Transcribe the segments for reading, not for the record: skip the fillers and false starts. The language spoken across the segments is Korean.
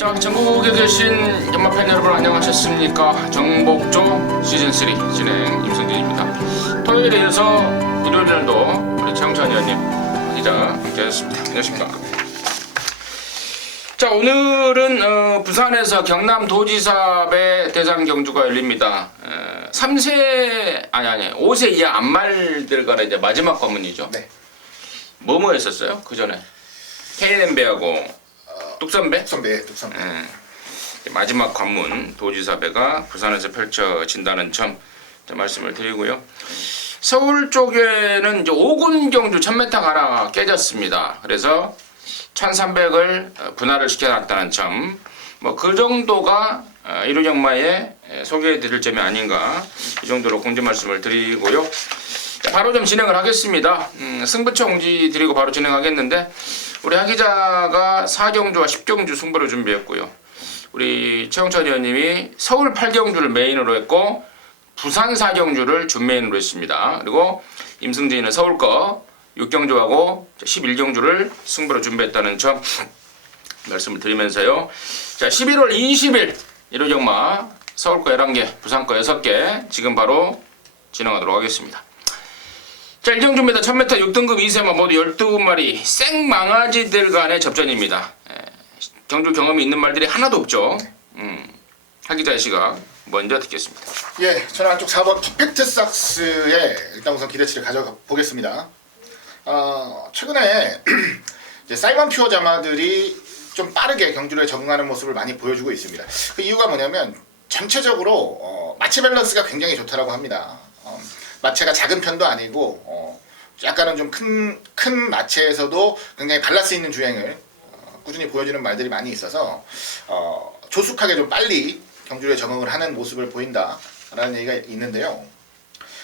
자, 전국에 계신 연마팬 여러분 안녕하셨습니까? 정복조 시즌3 진행 임성진입니다. 토요일에 이어서 일요일날도 우리 장찬 의원님 기자 함께하셨습니다. 안녕하십니까? 자, 오늘은 부산에서 경남도지사배 대상 경주가 열립니다. 5세 이하 암말들 간의 이제 마지막 관문이죠. 네. 뭐뭐 했었어요? 그 전에 KNM배하고 뚝선배? 뚝선배. 마지막 관문 도지사배가 부산에서 펼쳐진다는 점 말씀을 드리고요. 서울 쪽에는 이제 5군 경주 1000m 하나 깨졌습니다. 그래서 1300을 분할을 시켜놨다는 점, 뭐 그 정도가 이루정마에 소개해드릴 점이 아닌가, 이 정도로 공지 말씀을 드리고요. 바로 좀 진행을 하겠습니다. 승부처 공지 드리고 바로 진행하겠는데, 우리 하 기자가 4경주와 10경주 승부를 준비했고요. 우리 최영찬 의원님이 서울 8경주를 메인으로 했고 부산 4경주를 준메인으로 했습니다. 그리고 임승진이는 서울 거 6경주하고 11경주를 승부로 준비했다는 점 말씀을 드리면서요. 자, 11월 20일 일요정마 서울 거 11개, 부산 거 6개 지금 바로 진행하도록 하겠습니다. 자, 1경주입니다. 1000m 6등급 2세마 모두 12마리 생망아지들 간의 접전입니다. 경주 경험이 있는 말들이 하나도 없죠. 하 기자의 시각 먼저 듣겠습니다. 예, 저는 한쪽 4번 퍼펙트 삭스에 일단 우선 기대치를 가져보겠습니다. 최근에 이제 사이먼 퓨어 자마들이 좀 빠르게 경주에 적응하는 모습을 많이 보여주고 있습니다. 그 이유가 뭐냐면 전체적으로 마체 밸런스가 굉장히 좋다라고 합니다. 마체가 작은 편도 아니고 약간은 좀 큰 마체에서도 굉장히 밸런스 있는 주행을 꾸준히 보여주는 말들이 많이 있어서 조숙하게 좀 빨리 경주에 적응을 하는 모습을 보인다라는 얘기가 있는데요.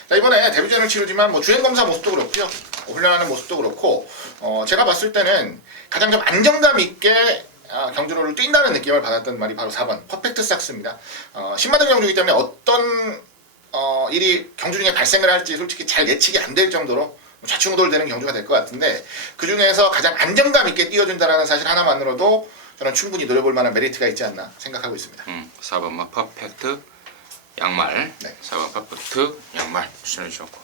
자, 이번에 데뷔전을 치르지만 뭐 주행 검사 모습도 그렇고요, 훈련하는 모습도 그렇고 제가 봤을 때는 가장 좀 안정감 있게 경주를 뛴다는 느낌을 받았던 말이 바로 4번 퍼펙트 삭스입니다. 10마등 경주이기 때문에 어떤 일이 경주 중에 발생을 할지 솔직히 잘 예측이 안 될 정도로 좌충우돌되는 경주가 될 것 같은데, 그 중에서 가장 안정감 있게 뛰어준다는 사실 하나만으로도 저는 충분히 노려볼 만한 메리트가 있지 않나 생각하고 있습니다. 4번마 퍼펙트 양말. 네. 4번 퍼펙트 양말 추천해 주셨고.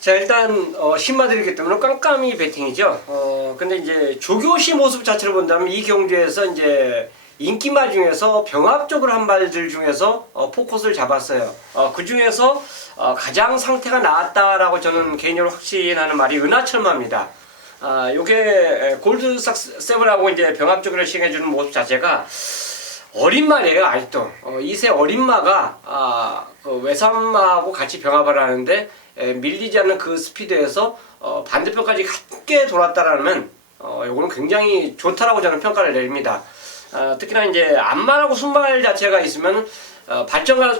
자, 일단 신마들이기 때문에 깜깜이 배팅이죠. 근데 이제 조교시 모습 자체를 본다면 이 경주에서 이제 인기마 중에서 병합적으로 한 말들 중에서 포커스를 잡았어요. 그 중에서 가장 상태가 나았다라고 저는 개인적으로 확신하는 말이 은하철마입니다. 요게 골드삭스 세븐하고 이제 병합적으로 시행해주는 모습 자체가 어린 말이에요. 아직도 2세 어린 마가 그 외산마하고 같이 병합을 하는데 밀리지 않는 그 스피드에서 반대편까지 함께 돌았다라면 요거는 굉장히 좋다라고 저는 평가를 내립니다. 특히나 이제 앞말하고 순말 자체가 있으면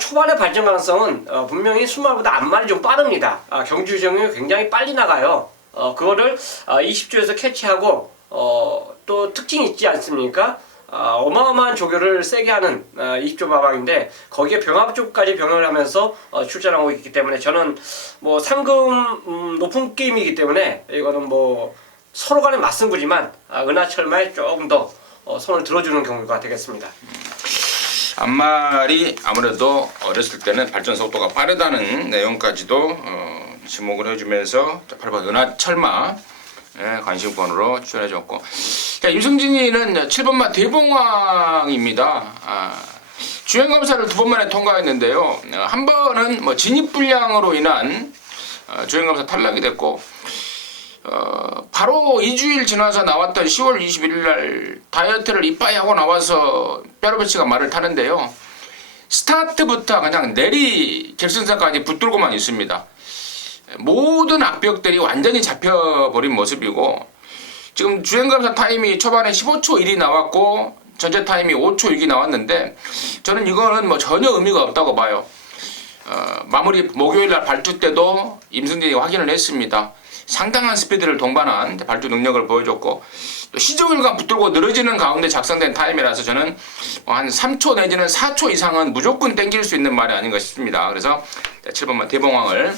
초반의 발전 가능성은 분명히 순말보다 앞말이 좀 빠릅니다. 경주 정이 굉장히 빨리 나가요. 그거를 20조에서 캐치하고 또 특징이 있지 않습니까? 어마어마한 조교를 세게 하는 20조 마방인데 거기에 병합 쪽까지 병행을 하면서 출전하고 있기 때문에 저는 뭐 상금 높은 게임이기 때문에 이거는 뭐 서로 간의 맞승부지만 은하철마에 조금 더 손을 들어주는 경우가 되겠습니다. 앞말이 아무래도 어렸을 때는 발전 속도가 빠르다는 내용까지도 지목을 해주면서 8번 은하철마 관심권으로 추천해줬고, 자, 임승진이는 7번마 대봉왕입니다. 주행검사를 2번 만에 통과했는데요. 한 번은 뭐 진입불량으로 인한 주행검사 탈락이 됐고, 바로 2주일 지나서 나왔던 10월 21일 날 다이어트를 이빠이 하고 나와서 뼈로배치가 말을 타는데요. 스타트부터 그냥 내리 결승선까지 붙들고만 있습니다. 모든 악벽들이 완전히 잡혀버린 모습이고, 지금 주행검사 타임이 초반에 15초 1이 나왔고 전체 타임이 5초 6이 나왔는데, 저는 이거는 뭐 전혀 의미가 없다고 봐요. 마무리 목요일날 발주 때도 임승진이 확인을 했습니다. 상당한 스피드를 동반한 발주 능력을 보여줬고, 시종일관 붙들고 늘어지는 가운데 작성된 타임이라서 저는 한 3초 내지는 4초 이상은 무조건 땡길 수 있는 말이 아닌가 싶습니다. 그래서 7번만 대봉왕을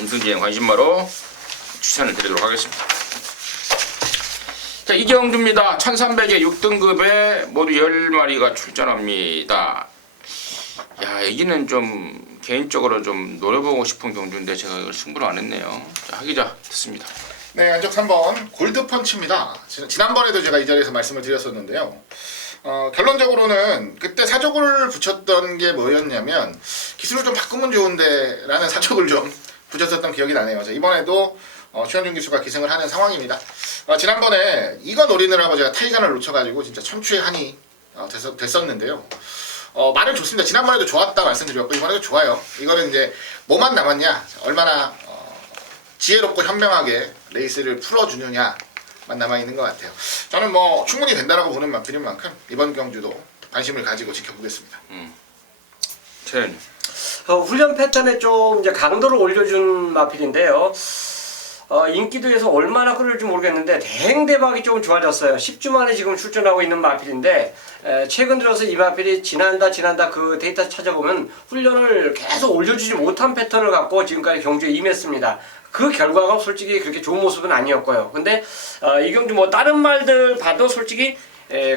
임승진의 관심마로 추천을 드리도록 하겠습니다. 자, 이 경주입니다. 1300에 6등급에 모두 10마리가 출전합니다. 야, 여기는 좀 개인적으로 좀 노려보고 싶은 경주인데 제가 이걸 승부를 안 했네요. 자, 하기자 듣습니다. 네, 안쪽 3번 골드펀치입니다. 지난번에도 제가 이 자리에서 말씀을 드렸었는데요. 결론적으로는 그때 사족을 붙였던 게 뭐였냐면 기술을 좀 바꾸면 좋은데 라는 사족을 좀 붙였었던 기억이 나네요. 자, 이번에도 최현준 기수가 기승을 하는 상황입니다. 지난번에 이거 노리느라고 제가 타이간을 놓쳐가지고 진짜 천추의 한이 됐었는데요. 말은 좋습니다. 지난번에도 좋았다 말씀드렸고 이번에도 좋아요. 이거는 이제 뭐만 남았냐, 얼마나 지혜롭고 현명하게 레이스를 풀어주느냐만 남아있는 것 같아요. 저는 뭐 충분히 된다라고 보는 만큼 이번 경주도 관심을 가지고 지켜보겠습니다. 최현. 훈련 패턴에 좀 이제 강도를 올려준 마필인데요. 인기도에서 얼마나 끌을지 모르겠는데 대행대박이 좀 좋아졌어요. 10주 만에 지금 출전하고 있는 마필인데 최근 들어서 이 마필이 지난다 그 데이터 찾아보면 훈련을 계속 올려주지 못한 패턴을 갖고 지금까지 경주에 임했습니다. 그 결과가 솔직히 그렇게 좋은 모습은 아니었고요. 근데 이 경주 뭐 다른 말들 봐도 솔직히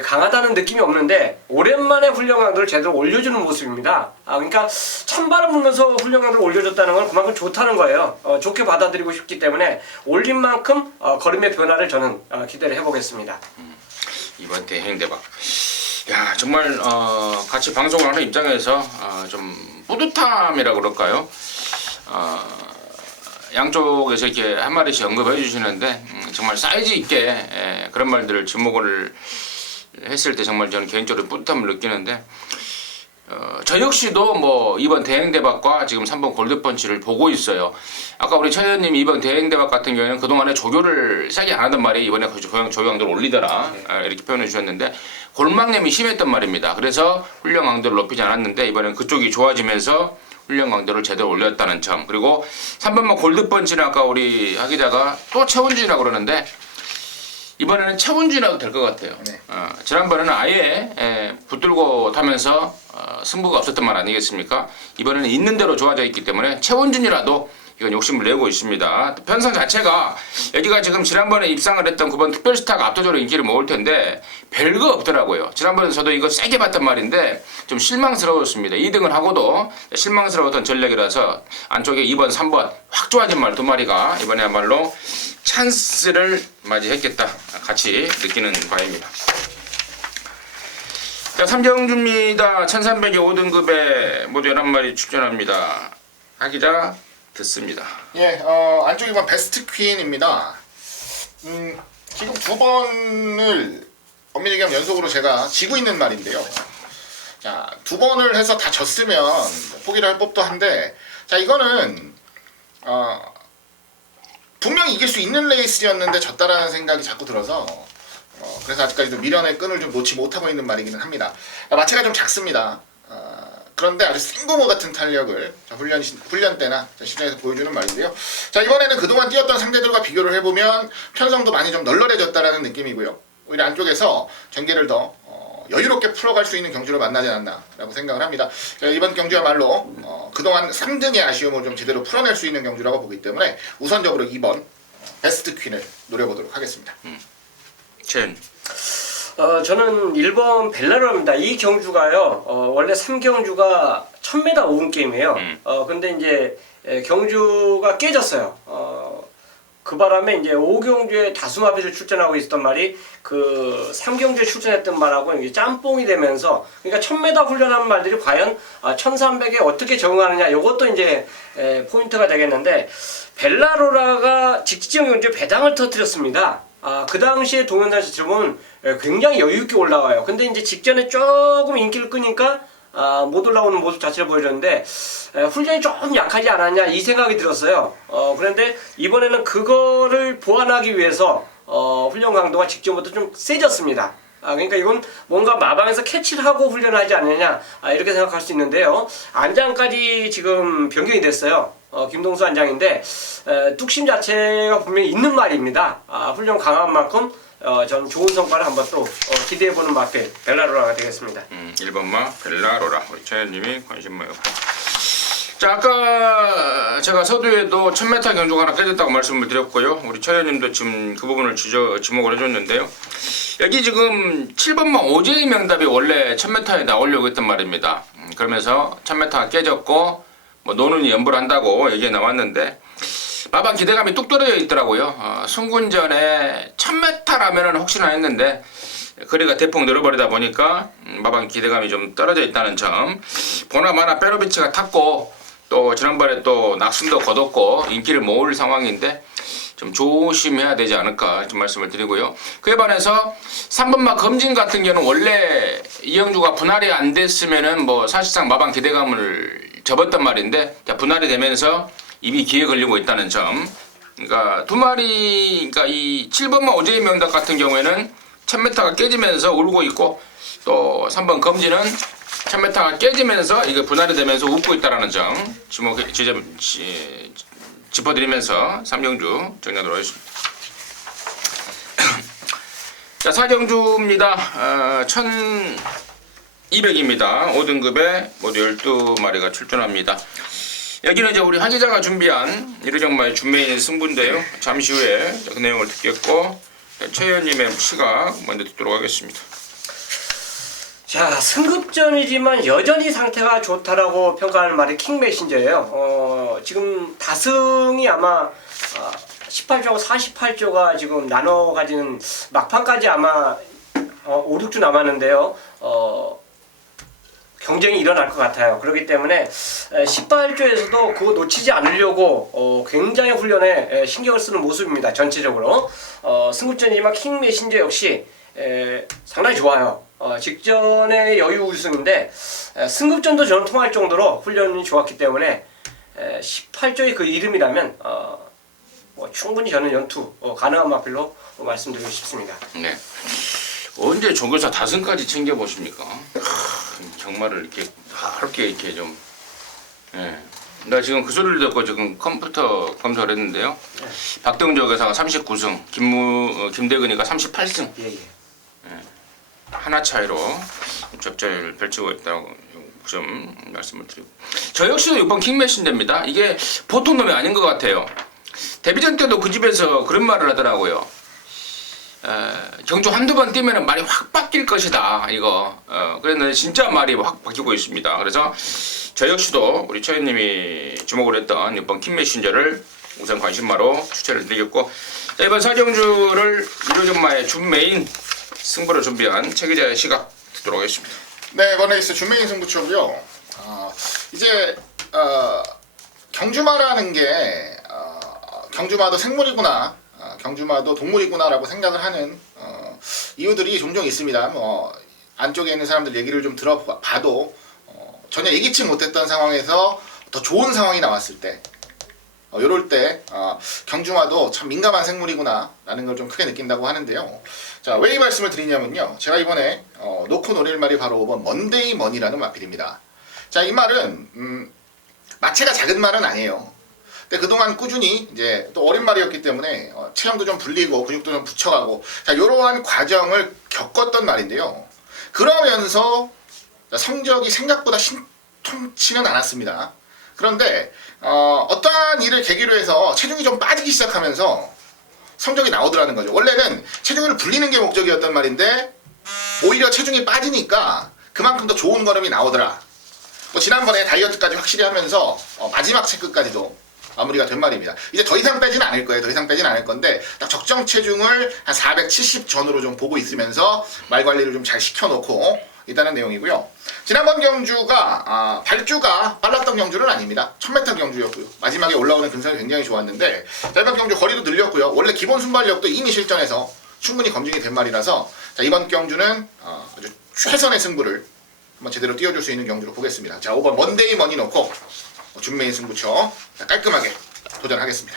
강하다는 느낌이 없는데 오랜만에 훈련 강도를 제대로 올려주는 모습입니다. 그러니까 찬바람 불면서 훈련 강도를 올려줬다는 건 그만큼 좋다는 거예요. 좋게 받아들이고 싶기 때문에 올린 만큼 걸음의 변화를 저는 기대를 해보겠습니다. 이번 대행 대박. 야, 정말 같이 방송을 하는 입장에서 좀 뿌듯함이라 그럴까요? 양쪽에서 이렇게 한 마디씩 언급해 주시는데 정말 사이즈 있게 그런 말들을 지목을 했을 때 정말 저는 개인적으로 뿌듯함을 느끼는데 저 역시도 뭐 이번 대행대박과 지금 3번 골드펀치를 보고 있어요. 아까 우리 최 의원님이 이번 대행대박 같은 경우에는 그동안에 조교를 세게 안 하던 말이 이번에 조교 강도를 올리더라 이렇게 표현해 주셨는데 골망냄이 심했단 말입니다. 그래서 훈련 강도를 높이지 않았는데 이번에는 그쪽이 좋아지면서 훈련 강도를 제대로 올렸다는 점, 그리고 3번만 골드펀치는 아까 우리 하 기자가 또 최원준이라고 그러는데 이번에는 최원준이라도 될 것 같아요. 네. 지난번에는 아예 붙들고 타면서 승부가 없었던 말 아니겠습니까? 이번에는 있는 대로 좋아져 있기 때문에 최원준이라도 이건 욕심을 내고 있습니다. 편성 자체가 여기가 지금 지난번에 입상을 했던 9번 특별스타가 압도적으로 인기를 모을 텐데 별거 없더라고요. 지난번에 저도 이거 세게 봤단 말인데 좀 실망스러웠습니다. 2등을 하고도 실망스러웠던 전략이라서 안쪽에 2번, 3번 확 좋아진 말 두 마리가 이번에야말로 찬스를 맞이했겠다 같이 느끼는 바입니다. 자, 3경주입니다. 1300에 5등급에 모두 11마리 출전합니다. 하기자 듣습니다. 예, 안쪽 2번 베스트 퀸입니다. 지금 두 번을 엄밀히 얘기하면 연속으로 제가 지고 있는 말인데요. 자, 두 번을 해서 다 졌으면 포기를 할 법도 한데, 자, 이거는 분명히 이길 수 있는 레이스였는데 졌다라는 생각이 자꾸 들어서 그래서 아직까지도 미련의 끈을 좀 놓지 못하고 있는 말이기는 합니다. 마체가 좀 작습니다. 그런데 아주 생고무 같은 탄력을 훈련 때나 시장에서 보여주는 말인데요. 자, 이번에는 그동안 뛰었던 상대들과 비교를 해보면 편성도 많이 좀 널널해졌다라는 느낌이고요. 오히려 안쪽에서 전개를 더 여유롭게 풀어갈 수 있는 경주를 만나지 않았나라고 생각을 합니다. 자, 이번 경주야말로 그동안 3등의 아쉬움을 좀 제대로 풀어낼 수 있는 경주라고 보기 때문에 우선적으로 2번 베스트 퀸을 노려보도록 하겠습니다. 첸. 저는 1번 벨라로입니다. 이 경주가요, 원래 3경주가 1000m 5분 게임이에요. 근데 이제 경주가 깨졌어요. 그 바람에 이제 5경주에 다수마비를 출전하고 있었던 말이 그 3경주에 출전했던 말하고 이게 짬뽕이 되면서, 그러니까 1000m 훈련한 말들이 과연 1300에 어떻게 적응하느냐, 이것도 이제 포인트가 되겠는데, 벨라로라가 직지형 경주에 배당을 터뜨렸습니다. 그 당시에 동영상 자체를 보면 굉장히 여유있게 올라와요. 근데 이제 직전에 조금 인기를 끄니까 못 올라오는 모습 자체를 보여줬는데 훈련이 좀 약하지 않았냐 이 생각이 들었어요. 그런데 이번에는 그거를 보완하기 위해서 훈련 강도가 직전부터 좀 세졌습니다. 그러니까 이건 뭔가 마방에서 캐치를 하고 훈련을 하지 않느냐 이렇게 생각할 수 있는데요. 안장까지 지금 변경이 됐어요. 김동수 안장인데 뚝심 자체가 분명히 있는 말입니다. 훈련 강한 만큼 저는 좋은 성과를 한번 또 기대해보는 마필 벨라로라가 되겠습니다. 1번마 벨라로라 우리 최현님이 관심 모였고, 자, 아까 제가 서두에도 1000m 경주가 하나 깨졌다고 말씀을 드렸고요. 우리 최 의원님도 지금 그 부분을 지목을 해줬는데요. 여기 지금 7번마 오제이 명답이 원래 1000m에 나오려고 했단 말입니다. 그러면서 1000m가 깨졌고 뭐 노는이 연부를 한다고 얘기가 나왔는데 마방 기대감이 뚝 떨어져 있더라고요. 승군전에 1000m라면은 혹시나 했는데 거리가 대폭 늘어버리다 보니까 마방 기대감이 좀 떨어져 있다는 점. 보나마나 페로비치가 탔고 또 지난번에 또 낙승도 거뒀고 인기를 모을 상황인데 좀 조심해야 되지 않을까 좀 말씀을 드리고요. 그에 반해서 3번마 검진 같은 경우는 원래 이영주가 분할이 안 됐으면은 뭐 사실상 마방 기대감을 접었단 말인데 분할이 되면서 입이 귀에 걸리고 있다는 점. 그러니까 두 마리, 그러니까 이 7번마 오제이 명답 같은 경우에는 1000m가 깨지면서 울고 있고 또 3번 검진은 1000m가 깨지면서 이게 분할이 되면서 웃고 있다라는 점 짚어드리면서 3경주 정리하도록 하겠습니다. 자, 4경주입니다. 1200입니다. 5등급에 모두 12마리가 출전합니다. 여기는 이제 우리 한 기자가 준비한 이르정마의 준메인 승부인데요. 잠시 후에 그 내용을 듣겠고 최 의원님의 시각 먼저 듣도록 하겠습니다. 자, 승급전이지만 여전히 상태가 좋다라고 평가하는 말이 킹메신저예요. 지금 다승이 아마 18조하고 48조가 지금 나눠 가지는 막판까지 아마 5, 6주 남았는데요. 경쟁이 일어날 것 같아요. 그렇기 때문에 18조에서도 그거 놓치지 않으려고 굉장히 훈련에 신경을 쓰는 모습입니다. 전체적으로. 승급전이지만 킹메신저 역시 상당히 좋아요. 직전에 여유 우승인데 승급전도 저는 통할 정도로 훈련이 좋았기 때문에 18조의 그 이름이라면 뭐 충분히 저는 연투 가능한 마필로 말씀드리고 싶습니다. 네. 언제 조교사 다승까지 챙겨 보십니까? 경마를 이렇게 하루게 이렇게 좀. 예. 나 지금 그 소리를 듣고 지금 컴퓨터 검사를 했는데요. 네. 박동조 교사가 39승, 김대근이가 38승. 예. 하나 차이로 접전을 펼치고 있다고 좀 말씀을 드리고. 저 역시도 6번 킹메신저입니다. 이게 보통 놈이 아닌 것 같아요. 데뷔전 때도 그 집에서 그런 말을 하더라고요. 경주 한두 번 뛰면 말이 확 바뀔 것이다 이거. 그랬는데 진짜 말이 확 바뀌고 있습니다. 그래서 저 역시도 우리 최 의원님이 주목을 했던 6번 킹메신저를 우선 관심마로 추천을 드리겠고, 자, 이번 4경주를 이로정마의 준메인 승부를 준비한 최 기자의 시각 듣도록 하겠습니다. 네, 이번 레이스 준메인 승부처고요. 이제 경주마라는 게 경주마도 생물이구나, 경주마도 동물이구나라고 생각을 하는 이유들이 종종 있습니다. 뭐 안쪽에 있는 사람들 얘기를 좀 들어봐도 전혀 예기치 못했던 상황에서 더 좋은 상황이 나왔을 때, 이럴 때 경주마도 참 민감한 생물이구나 라는 걸 좀 크게 느낀다고 하는데요. 자, 왜 이 말씀을 드리냐면요, 제가 이번에 놓고 노릴 말이 바로 5번 먼데이 머니라는 마필입니다. 자, 이 말은 마체가 작은 말은 아니에요. 근데 그동안 꾸준히 이제 또 어린 말이었기 때문에 체형도 좀 불리고 근육도 좀 붙여가고, 자, 이러한 과정을 겪었던 말인데요. 그러면서 성적이 생각보다 신통치는 않았습니다. 그런데 어떠한 일을 계기로 해서 체중이 좀 빠지기 시작하면서 성적이 나오더라는 거죠. 원래는 체중을 불리는 게 목적이었단 말인데 오히려 체중이 빠지니까 그만큼 더 좋은 걸음이 나오더라. 뭐 지난번에 다이어트까지 확실히 하면서 마지막 체크까지도 마무리가 된 말입니다. 이제 더 이상 빼지는 않을 거예요. 더 이상 빼지는 않을 건데 딱 적정 체중을 한 470 전후로 좀 보고 있으면서 말 관리를 좀 잘 시켜놓고 있다는 내용이고요. 지난번 경주가 발주가 빨랐던 경주는 아닙니다. 1000m 경주였고요. 마지막에 올라오는 근성이 굉장히 좋았는데 이번 경주 거리도 늘렸고요. 원래 기본 순발력도 이미 실전에서 충분히 검증이 된 말이라서, 자, 이번 경주는 아주 최선의 승부를 한번 제대로 띄워줄 수 있는 경주로 보겠습니다. 자, 5번 먼데이 머니 놓고 준메인 승부처 깔끔하게 도전하겠습니다.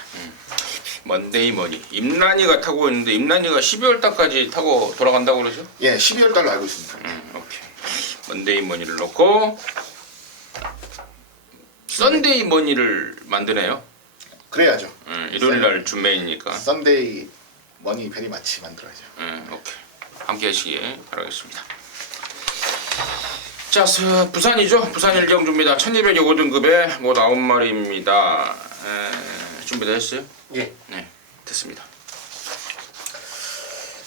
먼데이 머니. 임란이가 타고 있는데 임란이가 12월 달까지 타고 돌아간다고 그러죠? 예, 12월 달로 알고 있습니다. 오케이. 먼데이 머니를 넣고 썬데이 머니를 만드네요. 그래야죠. 일요일 날 준메이니까. 썬데이 머니 베리 마치 만들어야죠. 오케이. 함께 하시길 바라겠습니다. 자, 부산이죠. 부산 1경주입니다. 1200여 5등급의 뭐 9마리입니다. 준비됐어요? 예. 네, 됐습니다.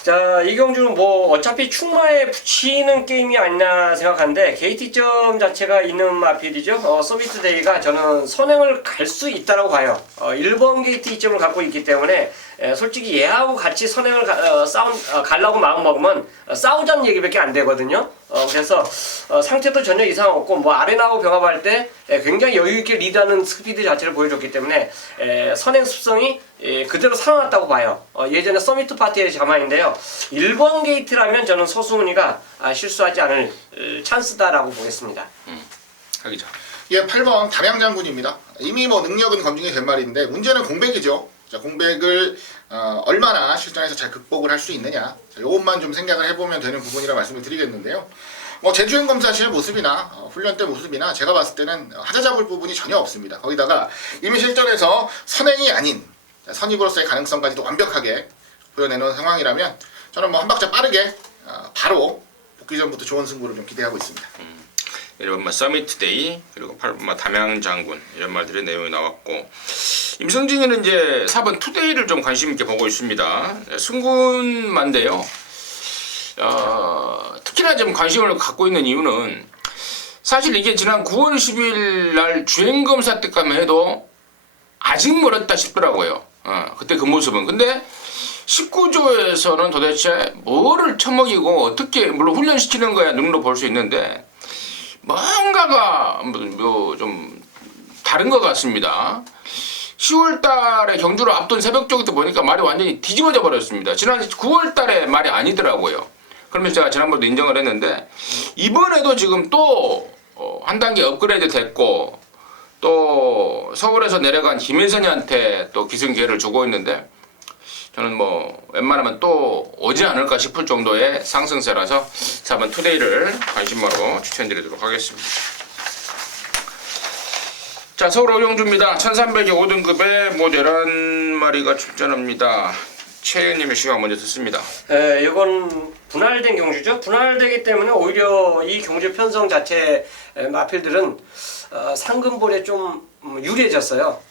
자, 이 경주는 뭐 어차피 충마에 붙이는 게임이 아니냐 생각하는데 KT점 자체가 있는 마필이죠. 서비스 데이가 저는 선행을 갈 수 있다라고 봐요. 1번 게이트 2점을 갖고 있기 때문에 솔직히 얘하고 같이 선행을 가려고 마음 먹으면 싸우자는 얘기밖에 안 되거든요. 그래서 상태도 전혀 이상 없고 뭐 아레나하고 병합할 때 굉장히 여유 있게 리드하는 스피드 자체를 보여줬기 때문에 선행 습성이 그대로 살아났다고 봐요. 예전에 서미트 파티의 자만인데요. 1번 게이트라면 저는 서수훈이가 실수하지 않을 찬스다라고 보겠습니다. 하기자. 예, 8번 담양장군입니다. 이미 뭐 능력은 검증이 된 말인데 문제는 공백이죠. 자, 공백을 얼마나 실전에서 잘 극복을 할 수 있느냐. 자, 요것만 좀 생각을 해보면 되는 부분이라 말씀을 드리겠는데요. 뭐 제주행 검사실 모습이나 훈련 때 모습이나 제가 봤을 때는 하자 잡을 부분이 전혀 없습니다. 거기다가 이미 실전에서 선행이 아닌 선입으로서의 가능성까지도 완벽하게 보여내는 상황이라면 저는 뭐 한 박자 빠르게 바로 복귀 전부터 좋은 승부를 좀 기대하고 있습니다. 1번 서미트 데이 그리고 8번 담양 장군 이런 말들의 내용이 나왔고 임성진이는 이제 4번 투데이를 좀 관심 있게 보고 있습니다. 승군만데요. 특히나 좀 관심을 갖고 있는 이유는 사실 이게 지난 9월 10일 날 주행검사 때까지만 해도 아직 멀었다 싶더라고요. 그때 그 모습은. 근데 19조에서는 도대체 뭐를 처먹이고 어떻게 물론 훈련시키는 거야 눈으로 볼 수 있는데 뭔가가 뭐 좀 다른 것 같습니다. 10월 달에 경주를 앞둔 새벽 쪽부터 보니까 말이 완전히 뒤집어져 버렸습니다. 지난 9월 달에 말이 아니더라고요. 그러면서 제가 지난번에도 인정을 했는데 이번에도 지금 또 한 단계 업그레이드 됐고 또 서울에서 내려간 김혜선이한테 또 기승 기회를 주고 있는데 저는 뭐 웬만하면 또 오지 않을까 싶을 정도의 상승세라서 4번 투데이를 관심마로 추천드리도록 하겠습니다. 자, 서울 오경주입니다. 1300여 5등급의 뭐 11마리가 출전합니다. 최은님의 시간 먼저 듣습니다. 이건 분할된 경주죠. 분할되기 때문에 오히려 이 경주 편성 자체 마필들은 상금볼에 좀 유리해졌어요.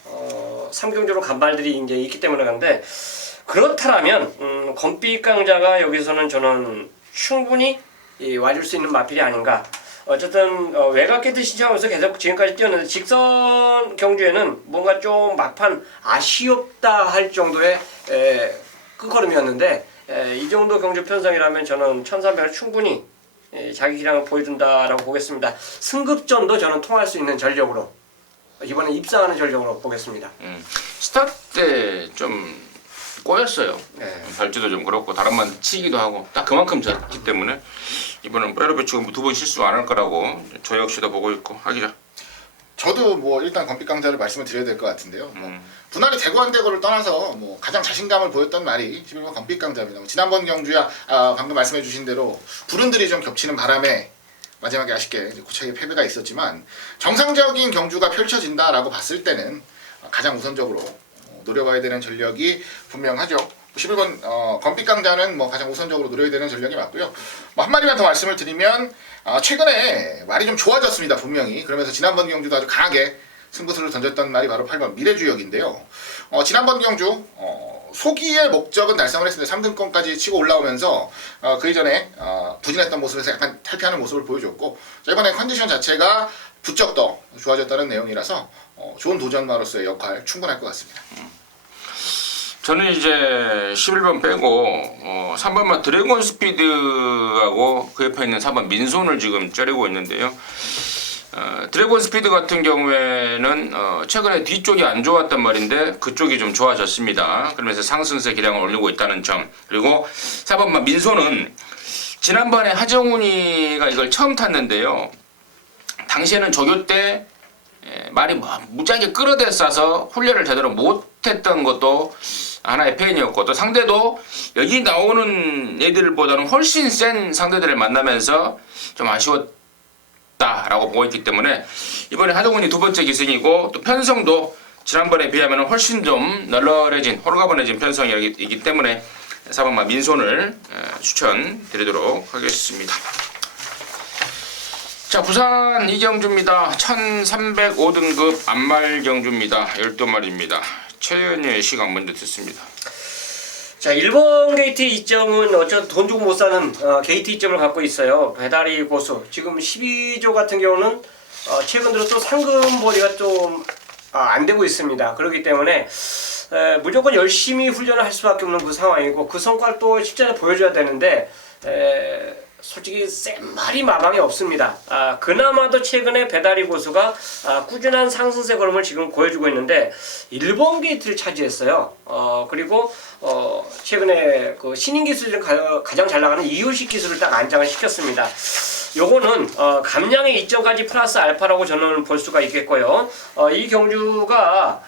3경주로 간발들이 이제 있기 때문에 그런데 그렇다면 검빛 강자가 여기서는 저는 충분히 와줄 수 있는 마필이 아닌가. 어쨌든 외곽 게이트 신청하면서 계속 지금까지 뛰었는데 직선 경주에는 뭔가 좀 막판 아쉬웠다 할 정도의 끝걸음이었는데 이 정도 경주 편성이라면 저는 1300을 충분히 자기 기량을 보여준다라고 보겠습니다. 승급전도 저는 통할 수 있는 전력으로 이번에 입상하는 전력으로 보겠습니다. 스타트 때 좀 꼬였어요. 네. 발주도 좀 그렇고 다른만 치기도 하고 딱 그만큼 졌기 때문에 이번은 빼로베 지금 2번 실수 안 할 거라고 저 역시도 보고 있고 하기자. 저도 뭐 일단 검빛 강자를 말씀을 드려야 될 것 같은데요. 분할이 되고 안 되고를 떠나서 뭐 가장 자신감을 보였던 말이 11번 검빛 강자입니다. 지난번 경주야 방금 말씀해주신 대로 불운들이 좀 겹치는 바람에 마지막에 아쉽게 고차게 패배가 있었지만 정상적인 경주가 펼쳐진다라고 봤을 때는 가장 우선적으로 노려봐야 되는 전력이 분명하죠. 11번 검빛 강자는 뭐 가장 우선적으로 노려야 되는 전력이 맞고요. 뭐 한 마디만 더 말씀을 드리면 최근에 말이 좀 좋아졌습니다. 분명히. 그러면서 지난번 경주도 아주 강하게 승부수를 던졌던 말이 바로 8번 미래주역인데요. 지난번 경주 소기의 목적은 달성을 했습니다. 3등권까지 치고 올라오면서 그 이전에 부진했던 모습에서 약간 탈피하는 모습을 보여줬고 이번에 컨디션 자체가 부쩍 더 좋아졌다는 내용이라서 좋은 도전마로서의 역할 충분할 것 같습니다. 저는 이제 11번 빼고 3번만 드래곤 스피드하고 그 옆에 있는 4번 민손을 지금 째리고 있는데요. 드래곤 스피드 같은 경우에는 최근에 뒤쪽이 안 좋았단 말인데 그쪽이 좀 좋아졌습니다. 그러면서 상승세 기량을 올리고 있다는 점. 그리고 4번만 민손은 지난번에 하정훈이가 이걸 처음 탔는데요. 당시에는 조교 때 말이 무지하게 끌어댔어서 훈련을 제대로 못했던 것도 하나의 페인이었고 또 상대도 여기 나오는 애들보다는 훨씬 센 상대들을 만나면서 좀 아쉬웠다라고 보고 있기 때문에 이번에 하정훈이 두 번째 기승이고 또 편성도 지난번에 비하면 훨씬 좀 널널해진 홀가분해진 편성이기 때문에 4번마 민손을 추천드리도록 하겠습니다. 자, 부산 이경주입니다. 1305등급 안말 경주입니다. 12마리입니다. 최연의 시간 먼저 듣습니다. 자, 1번 게이트 이점은 어쩌다 돈 주고 못 사는 게이트 이점을 갖고 있어요. 배다리 고수. 지금 12조 같은 경우는 최근 들어 또 상금 벌이가 좀 안 되고 있습니다. 그렇기 때문에 무조건 열심히 훈련을 할 수밖에 없는 그 상황이고 그 성과를 또 실제로 보여줘야 되는데 솔직히 센 말이 마방이 없습니다. 그나마도 최근에 배다리 고수가 꾸준한 상승세 걸음을 지금 보여주고 있는데 1번 게이트를 차지했어요. 그리고 최근에 그 신인 기술 중 가장 잘 나가는 이유식 기술을 딱 안장을 시켰습니다. 요거는 감량의 이점까지 플러스 알파라고 저는 볼 수가 있겠고요. 이 경주가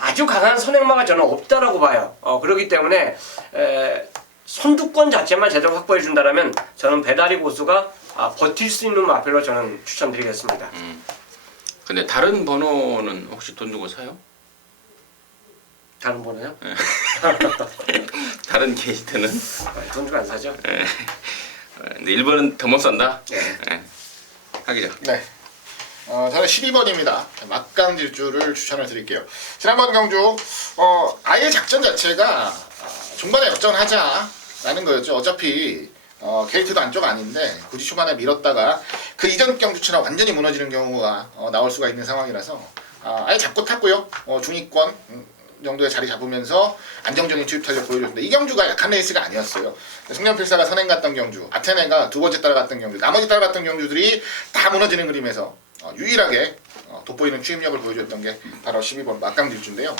아주 강한 선행마가 저는 없다라고 봐요. 그렇기 때문에 선두권 자체만 제대로 확보해 준다라면 저는 배다리 고수가 버틸 수 있는 마필로 저는 추천드리겠습니다. 근데 다른 번호는 혹시 돈 주고 사요? 다른 번호요? 다른 게이트는? 돈 주고 안 사죠? 근데 1번은 더 못 산다? 네. 하기자. 네. 저는 12번입니다. 막강 질주를 추천을 드릴게요. 지난번 경주 아예 작전 자체가 중반에 역전하자라는 거였죠. 어차피 게이트도 안쪽 아닌데 굳이 초반에 밀었다가 그 이전 경주처럼 완전히 무너지는 경우가 나올 수가 있는 상황이라서 아예 잡고 탔고요. 중위권 정도의 자리 잡으면서 안정적인 투입 탄력 보여줬는데 이 경주가 약한 레이스가 아니었어요. 승련필사가 선행 갔던 경주, 아테네가 두 번째 따라갔던 경주, 나머지 따라갔던 경주들이 다 무너지는 그림에서 유일하게 돋보이는 추임력을 보여줬던 게 바로 12번 막강 질주인데요.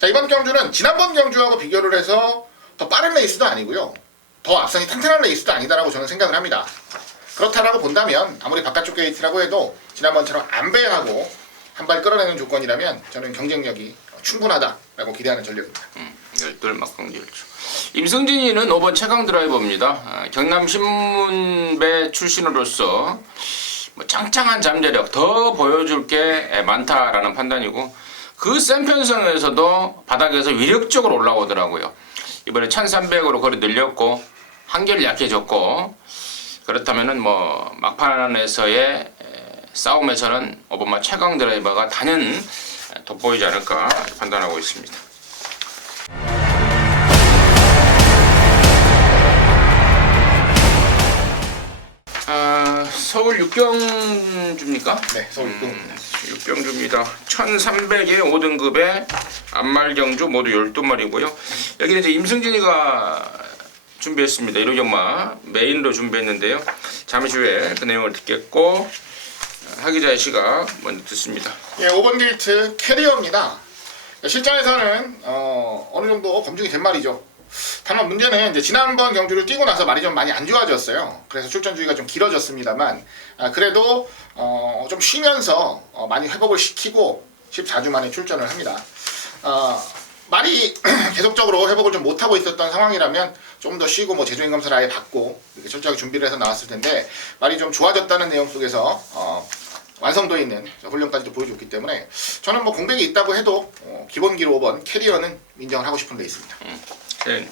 자, 이번 경주는 지난번 경주하고 비교를 해서 더 빠른 레이스도 아니고요. 더 앞선이 탄탄한 레이스도 아니다라고 저는 생각을 합니다. 그렇다라고 본다면 아무리 바깥쪽 게이트라고 해도 지난번처럼 안배하고 한 발 끌어내는 조건이라면 저는 경쟁력이 충분하다라고 기대하는 전력입니다. 12 막강 질주. 임승진이는 5번 최강 드라이버입니다. 경남 신문배 출신으로서 짱짱한 잠재력 더 보여줄 게 많다라는 판단이고 그 센 편성에서도 바닥에서 위력적으로 올라오더라고요. 이번에 1300으로 거리 늘렸고 한결 약해졌고 그렇다면은 뭐 막판에서의 싸움에서는 오버마 최강 드라이버가 단연 돋보이지 않을까 판단하고 있습니다. 서울 육경주입니까? 네, 서울 육경주입니다. 1300의 5등급의 안말경주 모두 12마리고요. 여기는 이제 임승진이가 준비했습니다. 1호 경마 메인으로 준비했는데요. 잠시 후에 그 내용을 듣겠고 하기자의 시각 먼저 듣습니다. 예, 5번 게이트 캐리어입니다. 실전에서는 어느 정도 검증이 된 말이죠. 다만 문제는 이제 지난번 경주를 뛰고 나서 말이 좀 많이 안 좋아졌어요. 그래서 출전 주기가 좀 길어졌습니다만 그래도 좀 쉬면서 많이 회복을 시키고 14주 만에 출전을 합니다. 말이 계속적으로 회복을 좀 못하고 있었던 상황이라면 좀 더 쉬고 뭐 제조인 검사를 아예 받고 이렇게 철저하게 준비를 해서 나왔을 텐데 말이 좀 좋아졌다는 내용 속에서 완성도 있는 훈련까지도 보여줬기 때문에 저는 뭐 공백이 있다고 해도 기본기로 5번 캐리어는 인정을 하고 싶은 레이스입니다. 네.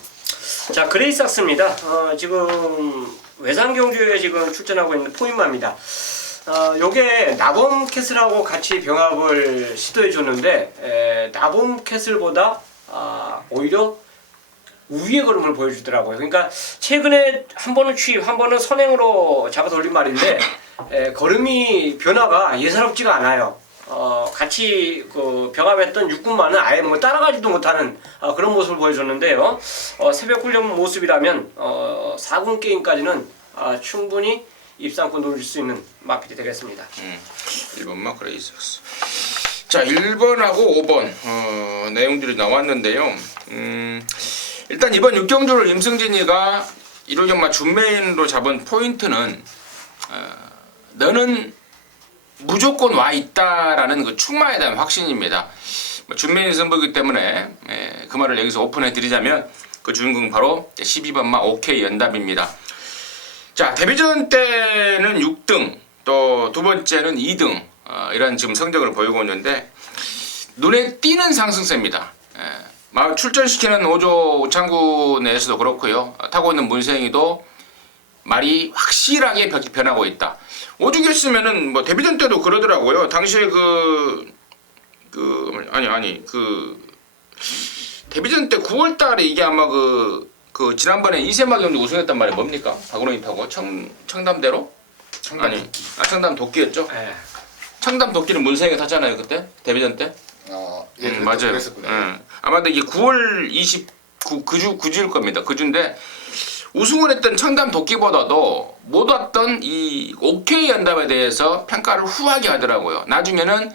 자, 그레이삭스입니다. 지금 외상 경주에 지금 출전하고 있는 포인마입니다. 요게 나범캐슬하고 같이 병합을 시도해 줬는데 나범캐슬보다 오히려 우위의 걸음을 보여주더라고요. 그러니까 최근에 한 번은 추입, 한 번은 선행으로 잡아 돌린 말인데 걸음이 변화가 예사롭지가 않아요. 같이 그 병합했던 육군만은 아예 뭐 따라가지도 못하는 그런 모습을 보여줬는데요. 새벽 훈련 모습이라면 4군 게임까지는 충분히 입상권 노릴 수 있는 마필이 되겠습니다. 1번 마크레 있었어. 자, 1번하고 5번 내용들이 나왔는데요. 일단 이번 육경주를 임승진이가 1호 경마 준메인으로 잡은 포인트는 너는 무조건 와 있다라는 그 충마에 대한 확신입니다. 준메인 승부이기 때문에 그 말을 여기서 오픈해 드리자면 그 주인공 바로 12번마 OK 연답입니다. 자, 데뷔전 때는 6등, 또 두 번째는 2등 이런 지금 성적을 보이고 있는데 눈에 띄는 상승세입니다. 출전시키는 5조 우창구 내에서도 그렇고요. 타고 있는 문생이도 말이 확실하게 변하고 있다. 오죽했으면은 뭐 데뷔전 때도 그러더라고요. 당시에 데뷔전 때 9월달에 이게 아마 지난번에 이세마 경기 우승했단 말이 뭡니까? 박은홍이 타고 청담대로? 청담 도끼였죠? 예. 청담 도끼는 문세이가 탔잖아요 그때 데뷔전 때. 예, 맞아요. 그랬었군요. 아마도 이게 9월 29 그주일 겁니다. 그주인데 우승을 했던 청담 도끼보다도 못 왔던 이 OK 연답에 대해서 평가를 후하게 하더라고요. 나중에는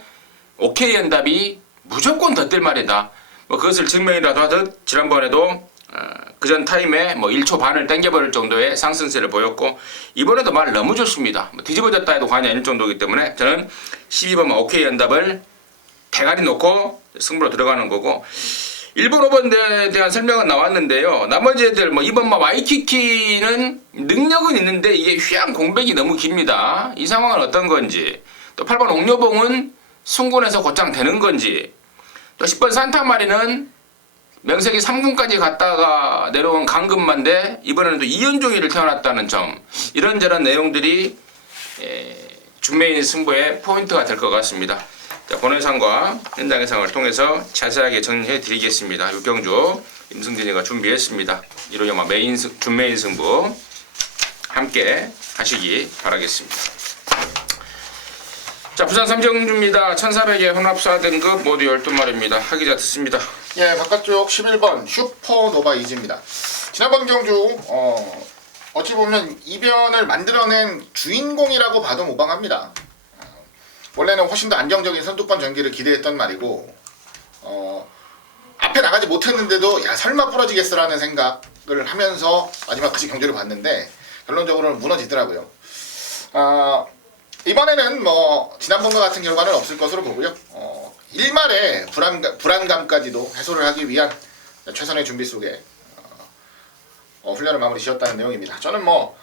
OK 연답이 무조건 더 뛸 말이다. 뭐 그것을 증명이라도 하듯 지난번에도 그전 타임에 뭐 1초 반을 땡겨버릴 정도의 상승세를 보였고 이번에도 말 너무 좋습니다. 뭐 뒤집어졌다 해도 과언이 아닐 정도이기 때문에 저는 12번 OK 연답을 대가리 놓고 승부로 들어가는 거고 일본 오번에 대한 설명은 나왔는데요. 나머지 애들 뭐 이번 와이키키는 능력은 있는데 이게 휘황 공백이 너무 깁니다. 이 상황은 어떤 건지 또 8번 옥녀봉은 승군에서 곧장 되는 건지 또 10번 산타마리는 명색이 3군까지 갔다가 내려온 강금만데 이번에는 또 이현종이를 태어났다는 점 이런저런 내용들이 준메인 승부의 포인트가 될 것 같습니다. 자, 본회상과 현장 해상을 통해서 자세하게 정리해 드리겠습니다. 육경주 임승진이가 준비했습니다. 이로 영화 준메인 승부 함께 하시기 바라겠습니다. 자, 부산 삼성주입니다. 1400의 혼합 4등급 모두 12마리입니다. 하기자 듣습니다. 예, 바깥쪽 11번 슈퍼노바 이지입니다. 지난번 경주 어찌 보면 이변을 만들어낸 주인공이라고 봐도 무방합니다. 원래는 훨씬 더 안정적인 선두권 전기를 기대했던 말이고 앞에 나가지 못했는데도 야 설마 부러지겠어라는 생각을 하면서 마지막까지 경주를 봤는데 결론적으로는 무너지더라고요. 이번에는 뭐 지난번과 같은 결과는 없을 것으로 보고요. 일말의 불안감까지도 해소를 하기 위한 최선의 준비 속에 훈련을 마무리 지었다는 내용입니다. 저는 뭐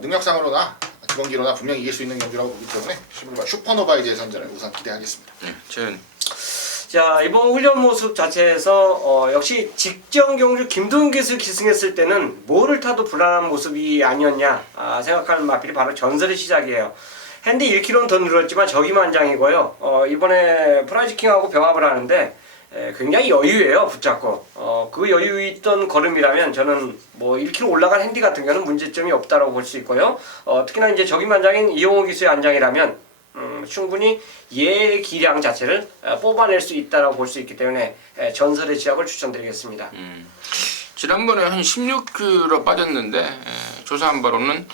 능력상으로나 기본기로나 분명히 이길 수 있는 경주라고 보기 때문에 11번 슈퍼노바이즈의 선전을 우선 기대하겠습니다. 네, 재현. 자, 이번 훈련 모습 자체에서 역시 직전 경주 김동현 기수 기승했을 때는 뭐를 타도 불안한 모습이 아니었냐 생각하는 마필이 바로 전설의 시작이에요. 핸디 1km는 더 늘었지만 저기만장이고요. 이번에 프라이즈킹하고 병합을 하는데 굉장히 여유예요. 붙잡고 그 여유 있던 걸음이라면 저는 뭐 1km 올라간 핸디 같은 경우는 문제점이 없다라고 볼 수 있고요. 특히나 이제 저기만장인 이용호 기수의 안장이라면 충분히 얘 기량 자체를 뽑아낼 수 있다라고 볼 수 있기 때문에 전설의 지약을 추천드리겠습니다. 지난번에 한 16kg 빠졌는데 조사한 바로는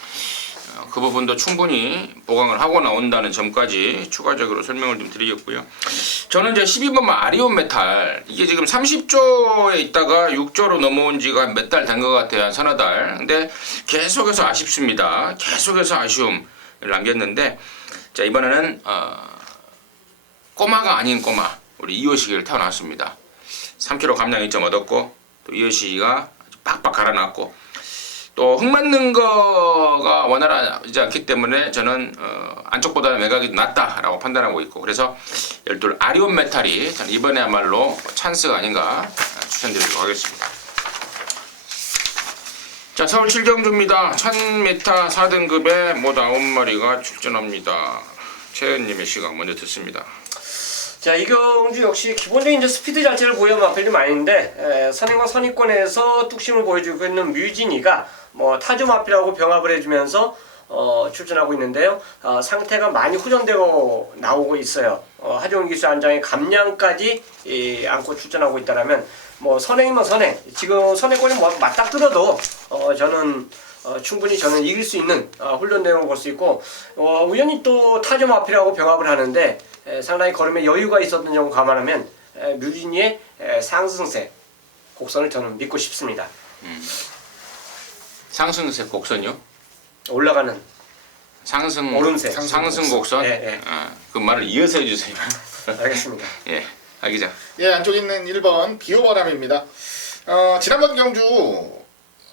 그 부분도 충분히 보강을 하고 나온다는 점까지 추가적으로 설명을 좀 드리겠고요. 저는 이제 12번만 아리온 메탈 이게 지금 30조에 있다가 6조로 넘어온 지가 몇 달 된 것 같아요. 한 서너 달. 근데 계속해서 아쉽습니다. 계속해서 아쉬움을 남겼는데 자 이번에는 꼬마가 아닌 꼬마 우리 이호식이를 태어났습니다. 3kg 감량 2점 얻었고 또 이호식이가 빡빡 갈아놨고 또 흙 맞는 거가 원활하지 않기 때문에 저는 안쪽보다는 외곽이 낫다라고 판단하고 있고 그래서 12 아리온 메탈이 저는 이번에야말로 찬스가 아닌가 추천드리도록 하겠습니다. 자 서울 7경주입니다. 1000m 4등급에 모두 9마리가 출전합니다. 최은님의 시각 먼저 듣습니다. 자, 이 경주 역시 기본적인 이제 스피드 자체를 보여준 마필이 많은데 선행과 선입권에서 뚝심을 보여주고 있는 뮤진이가 뭐 타조 마필하고 병합을 해주면서 출전하고 있는데요. 상태가 많이 후전되고 나오고 있어요. 하지원 기수 안장의 감량까지 안고 출전하고 있다라면 뭐 선행이면 선행. 지금 선행권이 뭐 맞닥뜨려도 저는 충분히 저는 이길 수 있는 훈련 내용을 볼 수 있고 우연히 또 타조 마필하고 병합을 하는데 상당히 걸음에 여유가 있었던 점을 감안하면 뮤진이의 상승세 곡선을 저는 믿고 싶습니다. 상승세 곡선이요? 올라가는 상승 오름세. 상승 곡선. 네. 그 말을 이어서 해주세요. 알겠습니다. 예, 하기자. 예, 안쪽에 있는 1번 비오바람입니다. 지난번 경주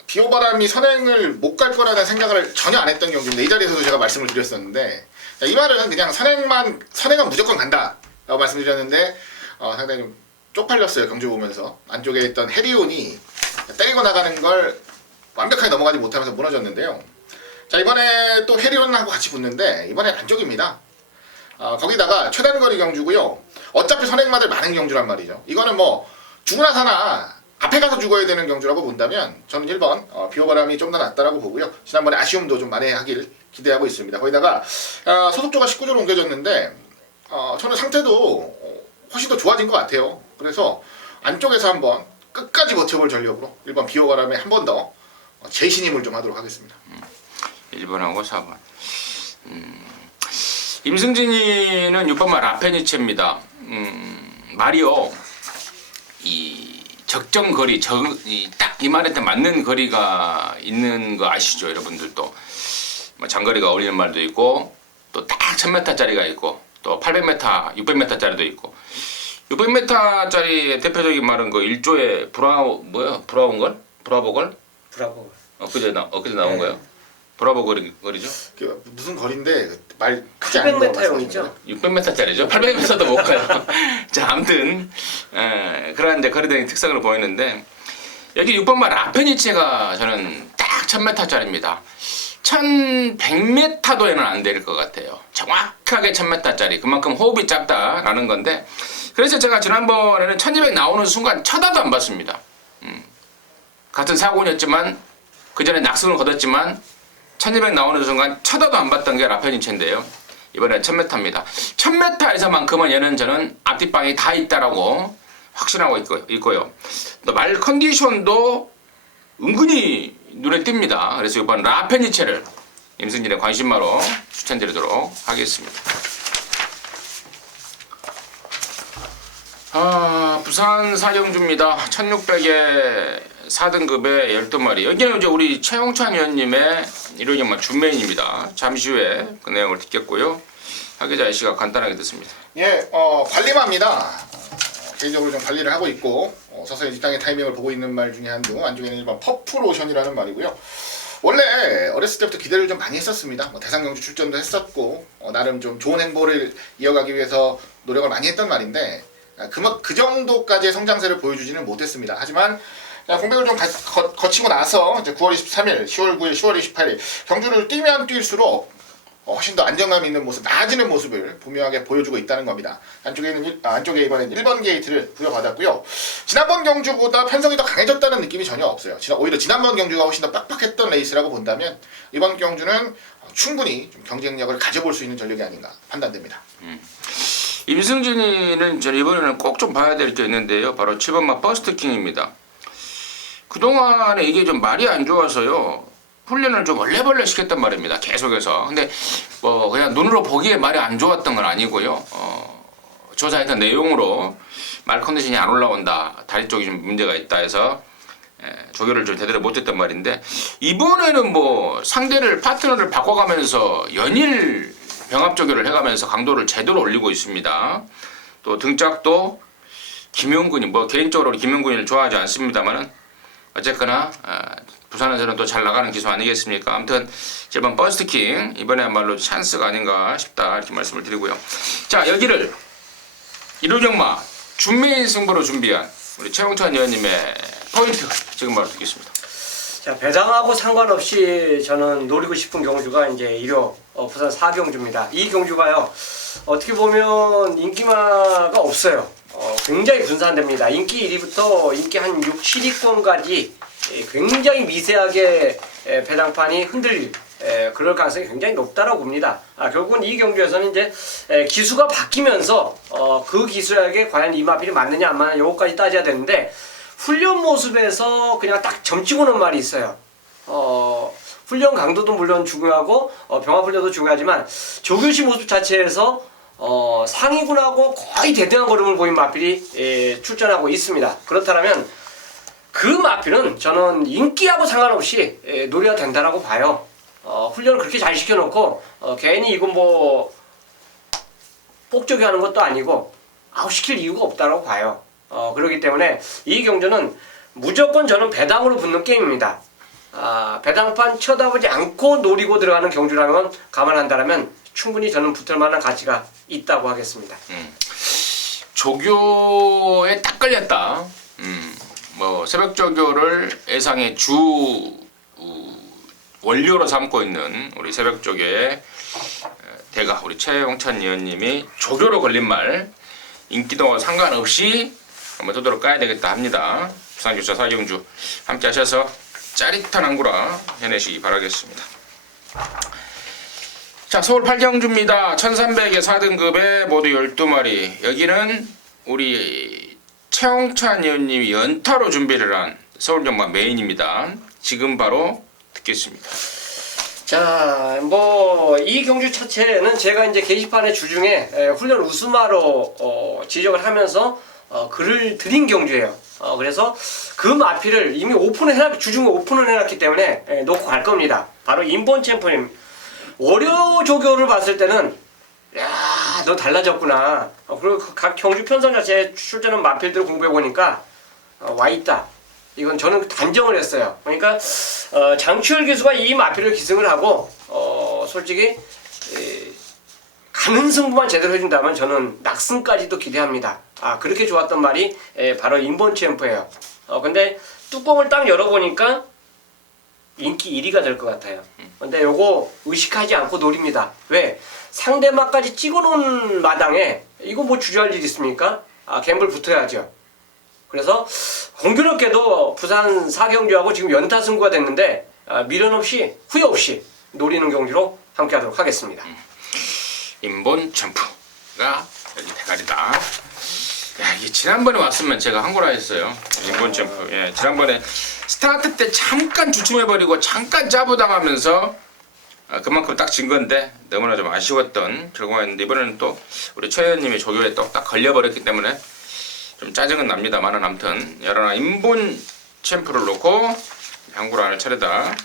비오바람이 선행을 못 갈 거라는 생각을 전혀 안 했던 경주인데 이 자리에서도 제가 말씀을 드렸었는데 이 말은 그냥 선행은 무조건 간다라고 말씀드렸는데 상당히 좀 쪽팔렸어요. 경주 보면서 안쪽에 있던 해리온이 때리고 나가는 걸 완벽하게 넘어가지 못하면서 무너졌는데요. 자, 이번에 또 해리온하고 같이 붙는데 이번엔 안쪽입니다. 거기다가 최단거리 경주고요. 어차피 선행마들 많은 경주란 말이죠. 이거는 뭐 죽으나 사나 앞에 가서 죽어야 되는 경주라고 본다면 저는 1번 비호바람이 좀 더 낫다라고 보고요. 지난번에 아쉬움도 좀 만회하길 기대하고 있습니다. 거기다가 소속조가 19조로 옮겨졌는데 저는 상태도 훨씬 더 좋아진 것 같아요. 그래서 안쪽에서 한번 끝까지 버텨볼 전력으로 1번 비호바람에 한 번 더 재신임을 좀 하도록 하겠습니다. 1번하고 4번. 임승진이는 6번말 라페니체입니다. 말이요. 이 적정 거리, 딱 이 말한테 맞는 거리가 있는 거 아시죠, 여러분들도. 뭐 장거리가 어울리는 말도 있고, 또 딱 1000m짜리가 있고, 또 800m, 600m짜리도 있고. 600m짜리 대표적인 말은 그 1조의 브라보걸? 엊그제 나온 네. 거예요. 브라보 거리죠? 그 무슨 거리인데 말 크지 않은 거 800m용이죠. 600m짜리죠. 800m도 못 가요. 자, 아무튼 그런 이제 거리대의 특성을 보이는데 여기 6번말 라페니체가 저는 딱 1000m짜리입니다. 1100m도에는 안 될 것 같아요. 정확하게 1000m짜리. 그만큼 호흡이 짧다라는 건데 그래서 제가 지난번에는 1200 나오는 순간 쳐다도 안 봤습니다. 같은 사고였지만 그 전에 낙승을 거뒀지만 1200 나오는 순간 쳐다도 안 봤던 게 라페니체인데요. 이번에 1000m입니다. 1000m에서만큼은 얘는 저는 앞뒷방이 다 있다라고 확신하고 있고요. 또 말 컨디션도 은근히 눈에 띕니다. 그래서 이번 라페니체를 임승진의 관심마로 추천드리도록 하겠습니다. 부산 사경주입니다. 1600에 4등급의 12마리. 여기는 이제 우리 최홍찬 위원님의 이론이면 준메인입니다. 잠시 후에 그 내용을 듣겠고요. 하계자 씨가 간단하게 듣습니다. 예, 관리마입니다. 개인적으로 좀 관리를 하고 있고 서서히 직장의 타이밍을 보고 있는 말 중에 한두 안중에는 1번 퍼플오션이라는 말이고요. 원래 어렸을 때부터 기대를 좀 많이 했었습니다. 대상 경주 출전도 했었고 나름 좀 좋은 행보를 이어가기 위해서 노력을 많이 했던 말인데 그 정도까지의 성장세를 보여주지는 못했습니다. 하지만 공백을 좀 거치고 나서 이제 9월 23일, 10월 9일, 10월 28일 경주를 뛰면 뛸수록 훨씬 더 안정감 있는 모습, 나아지는 모습을 분명하게 보여주고 있다는 겁니다. 안쪽에 이번엔 1번 게이트를 부여받았고요. 지난번 경주보다 편성이 더 강해졌다는 느낌이 전혀 없어요. 오히려 지난번 경주가 훨씬 더 빡빡했던 레이스라고 본다면 이번 경주는 충분히 좀 경쟁력을 가져볼 수 있는 전력이 아닌가 판단됩니다. 임승진이는 저 이번에는 꼭 좀 봐야 될 게 있는데요. 바로 7번마 버스트킹입니다. 그동안에 이게 좀 말이 안 좋아서요. 훈련을 좀 얼레벌레 시켰단 말입니다. 계속해서. 근데 뭐 그냥 눈으로 보기에 말이 안 좋았던 건 아니고요. 조사했던 내용으로 말 컨디션이 안 올라온다. 다리 쪽이 좀 문제가 있다 해서 조교를 좀 제대로 못했단 말인데 이번에는 뭐 상대를 파트너를 바꿔가면서 연일 병합 조교를 해가면서 강도를 제대로 올리고 있습니다. 또 등짝도 김용근이 뭐 개인적으로 김용근이를 좋아하지 않습니다만은 어쨌거나 부산에서는 또 잘 나가는 기수 아니겠습니까? 아무튼 7번 버스트킹 이번에야말로 찬스가 아닌가 싶다 이렇게 말씀을 드리고요. 자, 여기를 이루경마 준메인 승부로 준비한 우리 최홍찬 의원님의 포인트 지금 바로 듣겠습니다. 자, 배당하고 상관없이 저는 노리고 싶은 경주가 이제 일요 부산 4경주입니다. 이 경주가요 어떻게 보면 인기마가 없어요. 굉장히 분산됩니다. 인기 1위부터 인기 한 6, 7위권까지 굉장히 미세하게 배당판이 흔들릴 그럴 가능성이 굉장히 높다라고 봅니다. 결국은 이 경주에서는 이제 기수가 바뀌면서 그 기수에게 과연 이 마필이 맞느냐 안 맞느냐 요거까지 따져야 되는데 훈련 모습에서 그냥 딱 점치고는 말이 있어요. 훈련 강도도 물론 중요하고 병합 훈련도 중요하지만 조교시 모습 자체에서 상위군하고 거의 대등한 걸음을 보인 마필이 출전하고 있습니다. 그렇다면 그 마필은 저는 인기하고 상관없이 노려야 된다라고 봐요. 훈련을 그렇게 잘 시켜놓고 괜히 이건 뭐 폭적이 하는 것도 아니고 아웃시킬 이유가 없다라고 봐요. 그렇기 때문에 이 경주는 무조건 저는 배당으로 붙는 게임입니다. 배당판 쳐다보지 않고 노리고 들어가는 경주라면 감안한다면 충분히 저는 붙을 만한 가치가 있다고 하겠습니다. 조교에 딱 걸렸다. 뭐 새벽 조교를 예상의 주 원료로 삼고 있는 우리 새벽조계의 대가 우리 최영찬 의원님이 조교로 걸린 말 인기도와 상관없이 한번 도도록 까야 되겠다 합니다. 부산교사 사경주 함께 하셔서 짜릿한 안구라 해내시기 바라겠습니다. 자, 서울 8경주입니다. 1300의 4등급에 모두 12마리. 여기는 우리 최영찬 의원님이 연타로 준비를 한 서울경마 메인입니다. 지금 바로 듣겠습니다. 자, 이 경주 자체는 제가 이제 게시판의 주중에 훈련 우수마로 지적을 하면서 글을 드린 경주예요. 그래서 그 마피를 이미 주중에 오픈을 해놨기 때문에 놓고 갈 겁니다. 바로 인본 챔프님. 월요 조교를 봤을 때는 야, 너 달라졌구나. 그리고 각 경주 편성 자체에 출전한 마필들을 공부해 보니까 와 있다. 이건 저는 단정을 했어요. 그러니까 장추열 기수가 이 마필을 기승을 하고 솔직히 가는 승부만 제대로 해준다면 저는 낙승까지도 기대합니다. 그렇게 좋았던 말이 바로 인본 챔프예요. 근데 뚜껑을 딱 열어보니까 인기 1위가 될 것 같아요. 근데 요거 의식하지 않고 노립니다. 왜? 상대마까지 찍어놓은 마당에 이거 뭐 주저할 일 있습니까? 갬블 붙어야죠. 그래서 공교롭게도 부산 4경주하고 지금 연타 승부가 됐는데 미련 없이 후회 없이 노리는 경주로 함께하도록 하겠습니다. 인본 챔프가 여기 대가리다. 야, 이게 지난번에 왔으면 제가 한 거라 했어요. 인본 챔프. 예, 지난번에 스타트 때 잠깐 주춤해버리고 잠깐 짜부당하면서 그만큼 딱 진 건데 너무나 좀 아쉬웠던 결과였는데 이번에는 또 우리 최 의원님이 조교에 또 딱 걸려버렸기 때문에 좀 짜증은 납니다만 아무튼 여러나 인본 챔프를 놓고 양구를 할 차례다.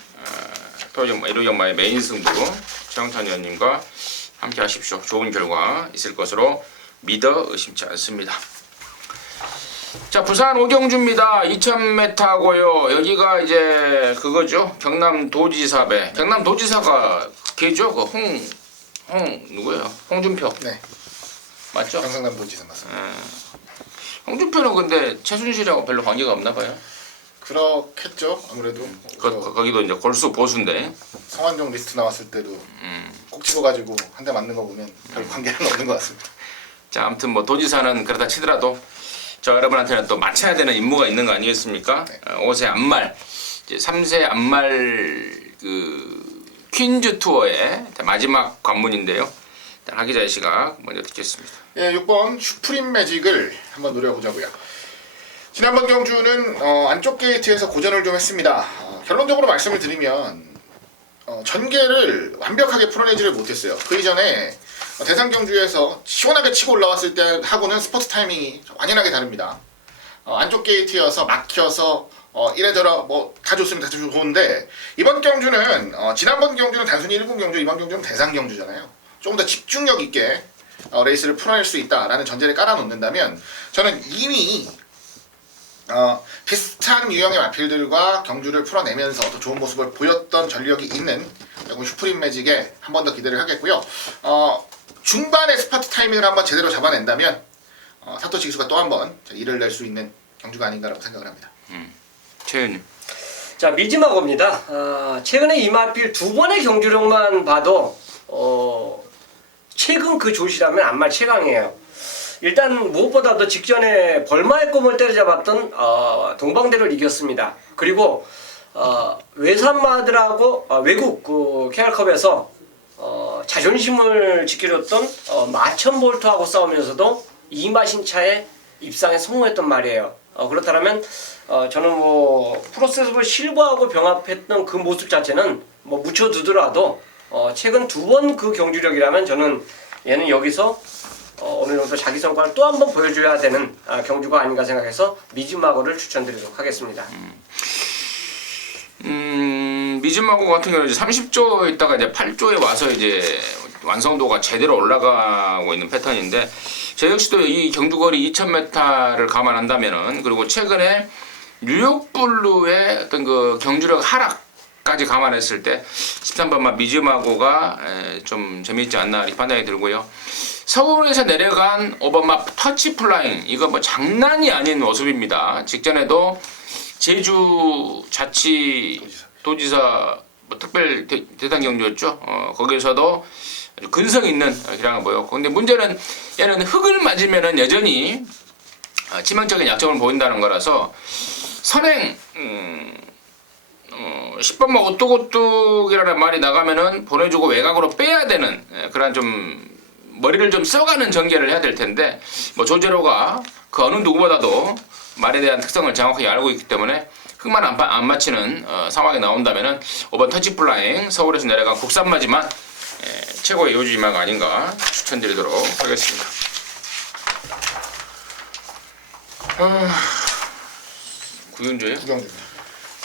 일요경마의 메인 승부 최영찬 의원님과 함께 하십시오. 좋은 결과 있을 것으로 믿어 의심치 않습니다. 자, 부산 오경주입니다. 2000m고요. 여기가 이제 그거죠. 경남 도지사배. 경남 도지사가 걔죠. 그 누구예요? 홍준표. 네. 맞죠? 경상남 도지사 맞습니다. 홍준표는 근데 최순실하고 별로 관계가 없나 봐요. 그렇겠죠. 아무래도 거기도 이제 골수 보수인데. 성완종 리스트 나왔을 때도 꼭 집어가지고 한 대 맞는 거 보면 별 관계는 없는 것 같습니다. 자, 아무튼 뭐 도지사는 그렇다 치더라도 저 여러분한테는 또 맞춰야 되는 임무가 있는 거 아니겠습니까? 네. 5세 안말, 이제 3세 안말 그 퀸즈 투어의 마지막 관문인데요. 일단 하기자의 시각 먼저 듣겠습니다. 예, 6번 슈프림 매직을 한번 노려보자고요. 지난번 경주는 안쪽 게이트에서 고전을 좀 했습니다. 결론적으로 말씀을 드리면 전개를 완벽하게 풀어내지를 못했어요. 그 이전에 대상 경주에서 시원하게 치고 올라왔을 때 하고는 스포츠 타이밍이 완연하게 다릅니다. 안쪽 게이트여서 막혀서 이래저래 뭐 다 좋습니다. 다 좋은데 이번 경주는 지난번 경주는 단순히 1군 경주, 이번 경주는 대상 경주잖아요. 조금 더 집중력 있게 레이스를 풀어낼 수 있다라는 전제를 깔아놓는다면 저는 이미 비슷한 유형의 마필들과 경주를 풀어내면서 더 좋은 모습을 보였던 전력이 있는 슈프림 매직에 한 번 더 기대를 하겠고요. 중반에 스파트 타이밍을 한번 제대로 잡아낸다면 사토시 기수가 또 한 번 일을 낼 수 있는 경주가 아닌가라고 생각을 합니다. 최 의원님. 자, 미즈마고입니다. 최근에 이 마필 두 번의 경주력만 봐도 최근 그 조시라면 안말 최강이에요. 일단 무엇보다도 직전에 벌마의 꿈을 때려잡았던 동방대를 이겼습니다. 그리고 외산마들하고 외국 그 KR컵에서 자존심을 지켜줬던 마천볼트하고 싸우면서도 이마신차의 입상에 성공했던 말이에요. 그렇다면 저는 뭐 프로세스를 실버하고 병합했던 그 모습 자체는 뭐 묻혀두더라도 최근 두 번 그 경주력이라면 저는 얘는 여기서 어느 정도 자기 성과를 또 한 번 보여줘야 되는 경주가 아닌가 생각해서 미즈마고를 추천드리도록 하겠습니다. 미즈마고 같은 경우는 이제 30조에 있다가 이제 8조에 와서 이제 완성도가 제대로 올라가고 있는 패턴인데 저 역시도 이 경주거리 2000m를 감안한다면은 그리고 최근에 뉴욕블루의 어떤 그 경주력 하락까지 감안했을 때 13번마 미즈마고가 좀 재미있지 않나 이렇게 판단이 들고요. 서울에서 내려간 5번마 터치 플라잉 이거 뭐 장난이 아닌 모습입니다. 직전에도 제주 자치 도지사 뭐 특별 대상 경주였죠. 거기에서도 아주 근성 있는 기량을 보였고, 근데 문제는 얘는 흙을 맞으면은 여전히 치명적인 약점을 보인다는 거라서 선행 10번만 오뚝오뚝이라는 말이 나가면은 보내주고 외곽으로 빼야 되는 그런 좀 머리를 좀 써가는 전개를 해야 될 텐데, 뭐 조제로가 그 어느 누구보다도 말에 대한 특성을 정확하게 알고 있기 때문에 흙만 안 맞히는 상황이 나온다면은 5번 터치플라잉 서울에서 내려간 국산마지만 최고의 요지마가 아닌가 추천드리도록 하겠습니다. 구경주예요? 구경주입니다.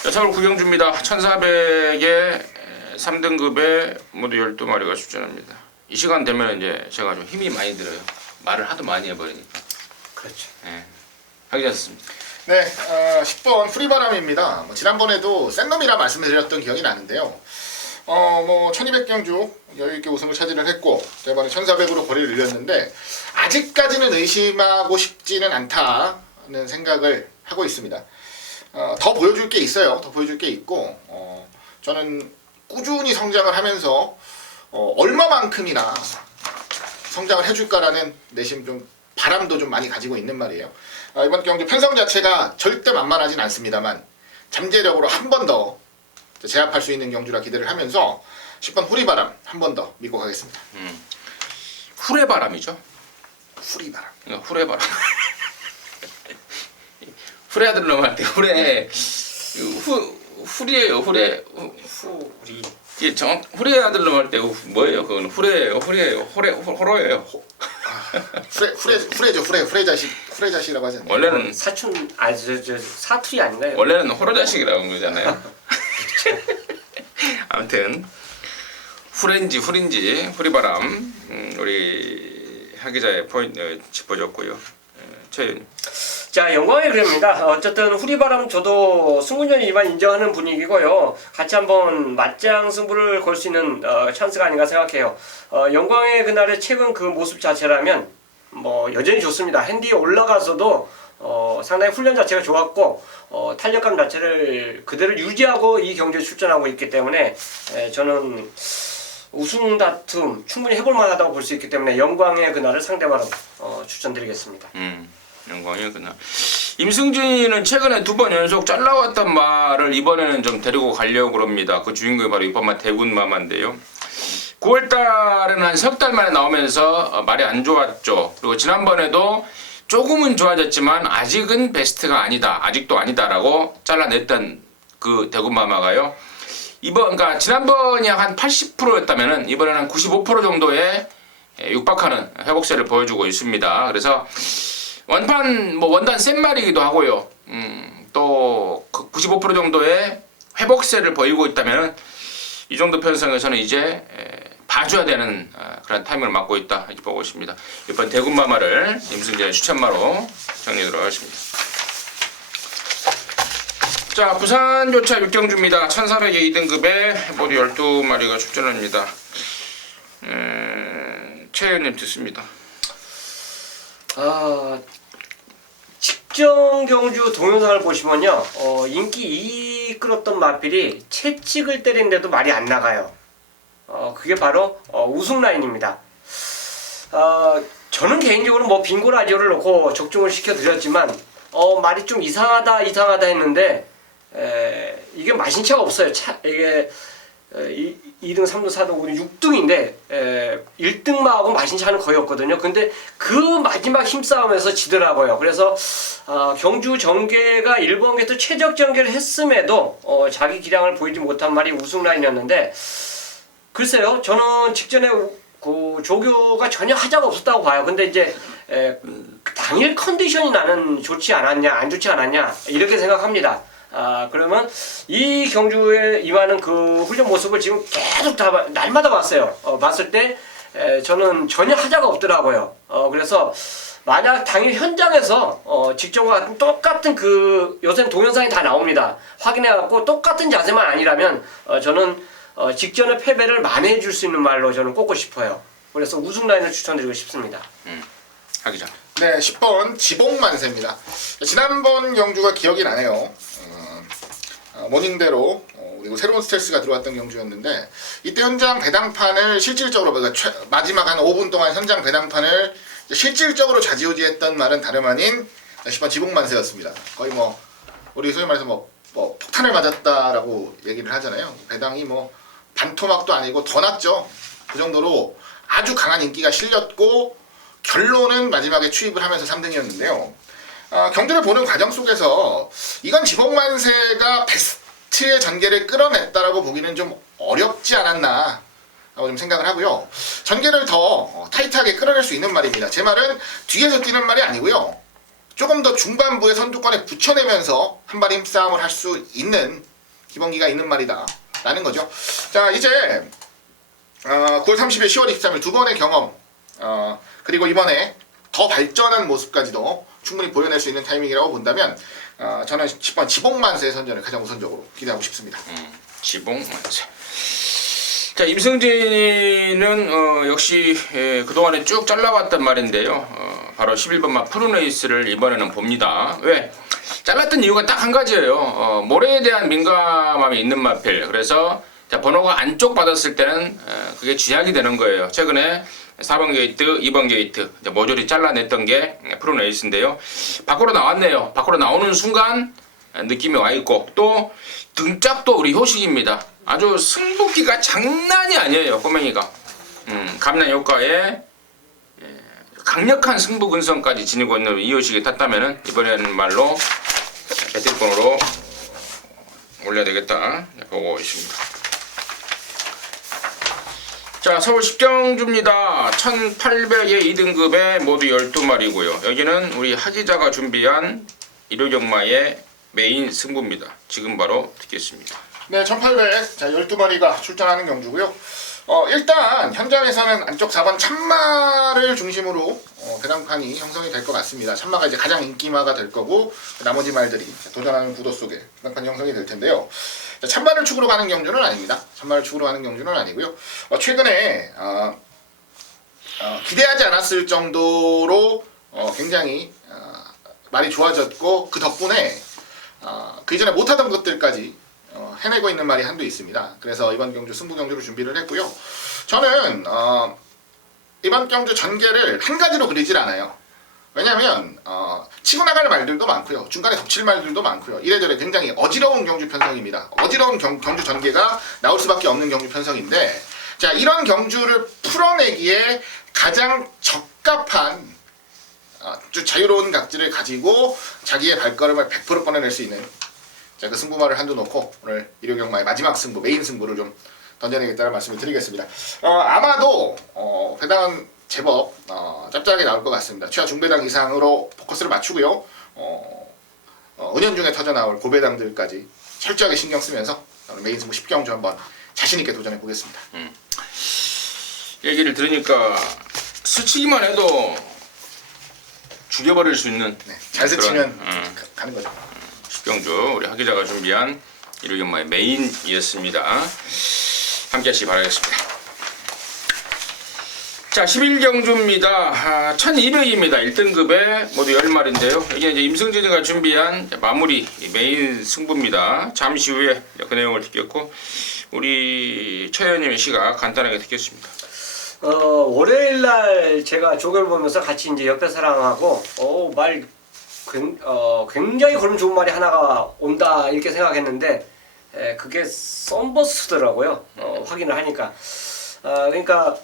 자, 서울 구경주입니다. 1400에 3등급에 모두 12마리가 출전합니다. 이 시간 되면 이제 제가 좀 힘이 많이 들어요. 말을 하도 많이 해버리니까. 그렇죠. 네. 하기 좋습니다. 네, 10번 프리바람입니다. 뭐 지난번에도 센 놈이라 말씀드렸던 기억이 나는데요. 뭐 1200경주 여유있게 우승을 차지를 했고, 이번에 1400으로 거리를 늘렸는데 아직까지는 의심하고 싶지는 않다는 생각을 하고 있습니다. 더 보여줄 게 있어요. 더 보여줄 게 있고, 저는 꾸준히 성장을 하면서 얼마만큼이나 성장을 해줄까라는 내심 좀 바람도 좀 많이 가지고 있는 말이에요. 이번 경주 편성 자체가 절대 만만하진 않습니다만 잠재력으로 한 번 더 제압할 수 있는 경주라 기대를 하면서 10번 후리바람 한 번 더 믿고 가겠습니다. 후레바람이죠. 후리바람. 그러니까 후레바람. 후레 아들 넘어갈 때 후레 후리예요. 후레 후리. 이게 후레 아들 넘어갈 때 뭐예요? 그건 후레예요. 호로예요. 후레 자식이라고 하지 않나요? 원래는 사촌 저 사투리 아닌가요? 원래는 호로 자식이라고 한 거잖아요. 아무튼 후렌지 후리바람 우리 하기자의 포인트 짚어줬고요. 최윤. 자, 영광의 그래입니다. 어쨌든 후리바람 저도 승군전이지만 인정하는 분위기고요. 같이 한번 맞짱 승부를 걸 수 있는 찬스가 아닌가 생각해요. 영광의 그날의 최근 그 모습 자체라면 뭐 여전히 좋습니다. 핸디에 올라가서도 상당히 훈련 자체가 좋았고 탄력감 자체를 그대로 유지하고 이 경기에 출전하고 있기 때문에 저는 우승 다툼 충분히 해볼 만하다고 볼 수 있기 때문에 영광의 그날을 상대마로 추천드리겠습니다. 영광의 그날. 임승진은 최근에 2번 연속 잘라왔단 말을 이번에는 좀 데리고 가려고 그럽니다. 그 주인공이 바로 이번만 대군마마인데요. 9월달에는 한 석 달 만에 나오면서 말이 안 좋았죠. 그리고 지난번에도 조금은 좋아졌지만 아직은 베스트가 아니다, 아직도 아니다라고 잘라냈던 그 대군마마가요. 그러니까 지난번이 한 80%였다면은 이번에는 한 95% 정도의 육박하는 회복세를 보여주고 있습니다. 그래서 원단 센 말이기도 하고요. 또 95% 정도의 회복세를 보이고 있다면은 이 정도 편성에서는 이제 봐줘야 되는 그런 타이밍을 맞고 있다 이렇게 보고 있습니다. 이번 대군마마를 임승진의 추천마로 정리하도록 하겠습니다. 자, 부산조차 6경주입니다. 1400의 2등급에 모두 12마리가 출전합니다. 최현님 듣습니다. 직전 경주 동영상을 보시면요, 인기 2위 끌었던 마필이 채찍을 때리는데도 말이 안 나가요. 그게 바로 우승 라인입니다. 저는 개인적으로 뭐 빙고 라디오를 놓고 적중을 시켜드렸지만 말이 좀 이상하다 했는데 이게 마신차가 없어요. 이게 2등, 3등, 4등, 5등, 6등인데 1등마하고 마신차는 거의 없거든요. 근데 그 마지막 힘싸움에서 지더라고요. 그래서 경주 전개가 1번계도 최적 전개를 했음에도 자기 기량을 보이지 못한 말이 우승 라인이었는데, 글쎄요, 저는 직전에 그 조교가 전혀 하자가 없었다고 봐요. 근데 이제 당일 컨디션이 나는 좋지 않았냐, 안 좋지 않았냐 이렇게 생각합니다. 그러면 이 경주에 임하는 그 훈련 모습을 지금 계속 날마다 봤어요. 봤을 때 저는 전혀 하자가 없더라고요. 그래서 만약 당일 현장에서 직전과 같은 똑같은 그 요새는 동영상이 다 나옵니다. 확인해갖고 똑같은 자세만 아니라면 저는 직전의 패배를 만회해 줄 수 있는 말로 저는 꼽고 싶어요. 그래서 우승 라인을 추천드리고 싶습니다. 하기자. 네, 10번 지봉만세입니다. 지난번 경주가 기억이 나네요. 모닝대로 그리고 새로운 스트레스가 들어왔던 경주였는데 이때 현장 배당판을 실질적으로 그러니까 마지막 한 5분 동안 현장 배당판을 실질적으로 좌지우지했던 말은 다름 아닌 10번 지복만세였습니다. 거의 뭐 우리 소위 말해서 뭐 폭탄을 맞았다라고 얘기를 하잖아요. 배당이 뭐 반토막도 아니고 더 났죠. 그 정도로 아주 강한 인기가 실렸고 결론은 마지막에 추입을 하면서 3등이었는데요. 경주를 보는 과정 속에서 이건 지복만세가 베스트의 전개를 끌어냈다라고 보기는 좀 어렵지 않았나 라고 좀 생각을 하고요. 전개를 더 타이트하게 끌어낼 수 있는 말입니다. 제 말은 뒤에서 뛰는 말이 아니고요. 조금 더 중반부에 선두권에 붙여내면서 한 발 힘싸움을 할 수 있는 기본기가 있는 말이다 라는 거죠. 자, 이제 9월 30일, 10월 23일 두 번의 경험 그리고 이번에 더 발전한 모습까지도 충분히 보여낼 수 있는 타이밍이라고 본다면 저는 10번 지복만세 선전을 가장 우선적으로 기대하고 싶습니다. 지복만세. 자, 임승진은 역시 그동안에 쭉 잘라왔단 말인데요. 바로 11번마 푸른에이스를 이번에는 봅니다. 왜? 잘랐던 이유가 딱 한 가지예요. 모래에 대한 민감함이 있는 마필. 그래서 자, 번호가 안쪽 받았을 때는 그게 쥐약이 되는 거예요. 최근에 4번 게이트, 2번 게이트 모조리 잘라냈던 게 푸른에이스인데요. 밖으로 나왔네요. 밖으로 나오는 순간 느낌이 와 있고 또 등짝도 우리 효식입니다. 아주 승부기가 장난이 아니에요. 꼬맹이가 감량 효과에 강력한 승부 근성까지 지니고 있는 이효식이 탔다면은 이번에는 말로 배틀권으로 올려야 되겠다 보고 있습니다. 자, 서울 10경주입니다. 1800의 2등급에 모두 12마리고요. 여기는 우리 하기자가 준비한 일요경마의 메인 승부입니다. 지금 바로 듣겠습니다. 네, 1800. 자, 12마리가 출전하는 경주고요. 일단 현장에서는 안쪽 4번 참마를 중심으로 배당판이 형성이 될 것 같습니다. 참마가 이제 가장 인기마가 될 거고 나머지 말들이 도전하는 구도 속에 배당판이 형성이 될 텐데요. 자, 참마를 축으로 가는 경주는 아닙니다. 참마를 축으로 가는 경주는 아니고요. 최근에 기대하지 않았을 정도로 굉장히 말이 좋아졌고 그 덕분에 그 이전에 못하던 것들까지 해내고 있는 말이 한두 있습니다. 그래서 이번 경주 승부 경주를 준비를 했고요. 저는 이번 경주 전개를 한 가지로 그리질 않아요. 왜냐하면 치고 나갈 말들도 많고요. 중간에 덮칠 말들도 많고요. 이래저래 굉장히 어지러운 경주 편성입니다. 어지러운 경주 전개가 나올 수밖에 없는 경주 편성인데 자, 이런 경주를 풀어내기에 가장 적합한 아주 자유로운 각질을 가지고 자기의 발걸음을 100% 꺼내낼 수 있는 자, 그 승부말을 한두 놓고 오늘 일요경마의 마지막 승부, 메인 승부를 좀 던져내겠다는 말씀을 드리겠습니다. 아마도 배당은 제법 짭짤하게 나올 것 같습니다. 최하 중배당 이상으로 포커스를 맞추고요. 은연중에 터져나올 고배당들까지 철저하게 신경 쓰면서 오늘 메인 승부 10경주 한번 자신있게 도전해 보겠습니다. 얘기를 들으니까 스치기만 해도 죽여버릴 수 있는 잘 스치면 가는 거죠. 10경주 우리 하기자가 준비한 일요경마의 메인이었습니다. 함께 하시기 바라겠습니다. 자, 11경주입니다. 1200입니다. 1등급에 모두 10마리인데요. 이게 이제 임승진이가 준비한 마무리 메인 승부입니다. 잠시 후에 그 내용을 듣겠고 우리 최현님의 시각 간단하게 듣겠습니다. 월요일날 제가 조교를 보면서 같이 이제 옆에 사람하고 굉장히 걸음 좋은 말이 하나가 온다 이렇게 생각했는데 그게 썬버스더라고요. 확인을 하니까 그러니까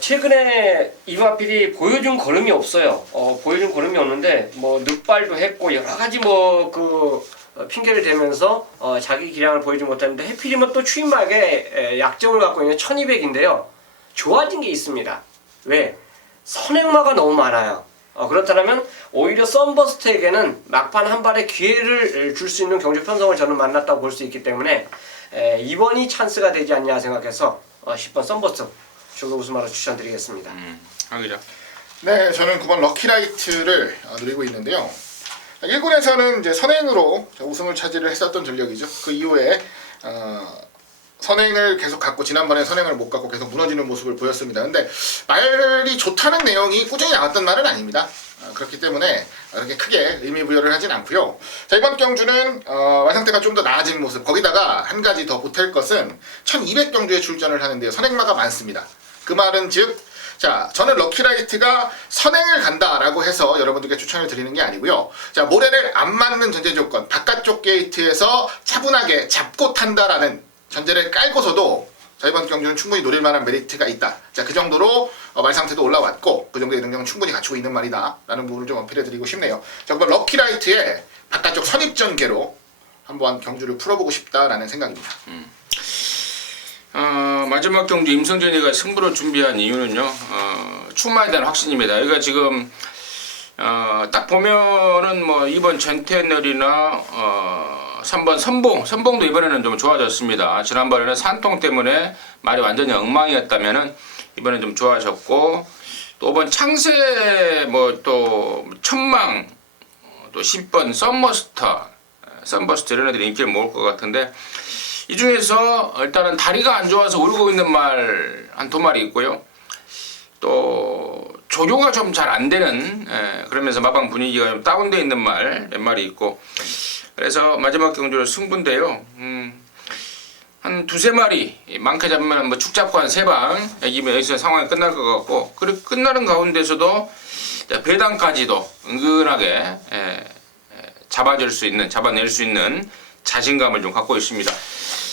최근에 이마필이 보여준 걸음이 없어요. 보여준 걸음이 없는데 뭐 늑발도 했고 여러 가지 뭐 핑계를 대면서 자기 기량을 보이지 못했는데 해필이면 또 추임막에 약점을 갖고 있는 1200인데요. 좋아진 게 있습니다. 왜? 선행마가 너무 많아요. 그렇다면 오히려 썬버스트에게는 막판 한 발의 기회를 줄 수 있는 경주 편성을 저는 만났다고 볼 수 있기 때문에 이번이 찬스가 되지 않냐 생각해서 10번 썬버스트 조교 우승마로 추천드리겠습니다. 하기자. 네, 저는 9번 럭키라이트를 누리고 있는데요. 1군에서는 이제 선행으로 우승을 차지를 했었던 전력이죠. 그 이후에 선행을 계속 갖고 지난번에 선행을 못 갖고 계속 무너지는 모습을 보였습니다. 근데 말이 좋다는 내용이 꾸준히 나왔던 말은 아닙니다. 그렇기 때문에 그렇게 크게 의미 부여를 하진 않고요. 자, 이번 경주는 완상태가 좀 더 나아진 모습, 거기다가 한 가지 더 보탤 것은 1200경주에 출전을 하는데요. 선행마가 많습니다. 그 말은 즉, 자, 저는 럭키라이트가 선행을 간다라고 해서 여러분들께 추천을 드리는 게 아니고요. 자, 모래를 안 맞는 전제 조건, 바깥쪽 게이트에서 차분하게 잡고 탄다라는 전제를 깔고서도 자, 이번 경주는 충분히 노릴 만한 메리트가 있다. 자, 그 정도로 말 상태도 올라왔고 그 정도의 능력은 충분히 갖추고 있는 말이다 라는 부분을 좀 어필해 드리고 싶네요. 자, 그럼 럭키라이트의 바깥쪽 선입전개로 한번 경주를 풀어보고 싶다라는 생각입니다. 마지막 경주 임성준이가 승부를 준비한 이유는요, 출마에 대한 확신입니다. 여기가 지금 딱 보면은 뭐 2번 젠테넬이나 3번 선봉도 이번에는 좀 좋아졌습니다. 지난번에는 산통 때문에 말이 완전히 엉망이었다면은 이번엔 좀 좋아졌고, 또 5번 창세, 뭐 또 천망, 또 10번 썬버스터 이런 애들이 인기를 모을 것 같은데, 이 중에서 일단은 다리가 안 좋아서 울고 있는 말 한 두 마리 있고요. 또 조교가 좀 잘 안 되는, 그러면서 마방 분위기가 좀 다운되어 있는 말 몇 마리 있고, 그래서 마지막 경주로 승부인데요. 한 두세 마리, 많게 잡으면 뭐 축 잡고 한 3방, 여기서 상황이 끝날 것 같고, 그리고 끝나는 가운데서도 배당까지도 은근하게 잡아낼 수 있는 자신감을 좀 갖고 있습니다.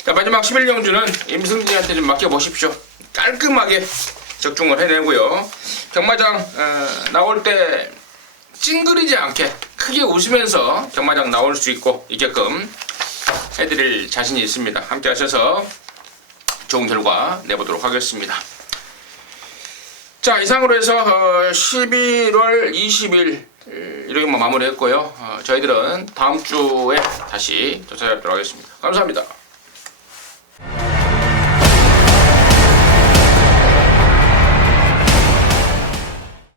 자, 마지막 11경주는 임승진이한테 좀 맡겨보십시오. 깔끔하게 적중을 해내고요. 경마장 나올 때 찡그리지 않게 크게 웃으면서 경마장 나올 수 있게끔 해드릴 자신이 있습니다. 함께 하셔서 좋은 결과 내보도록 하겠습니다. 자, 이상으로 해서 11월 20일 이렇게 마무리했고요. 저희들은 다음 주에 다시 찾아뵙도록 하겠습니다. 감사합니다.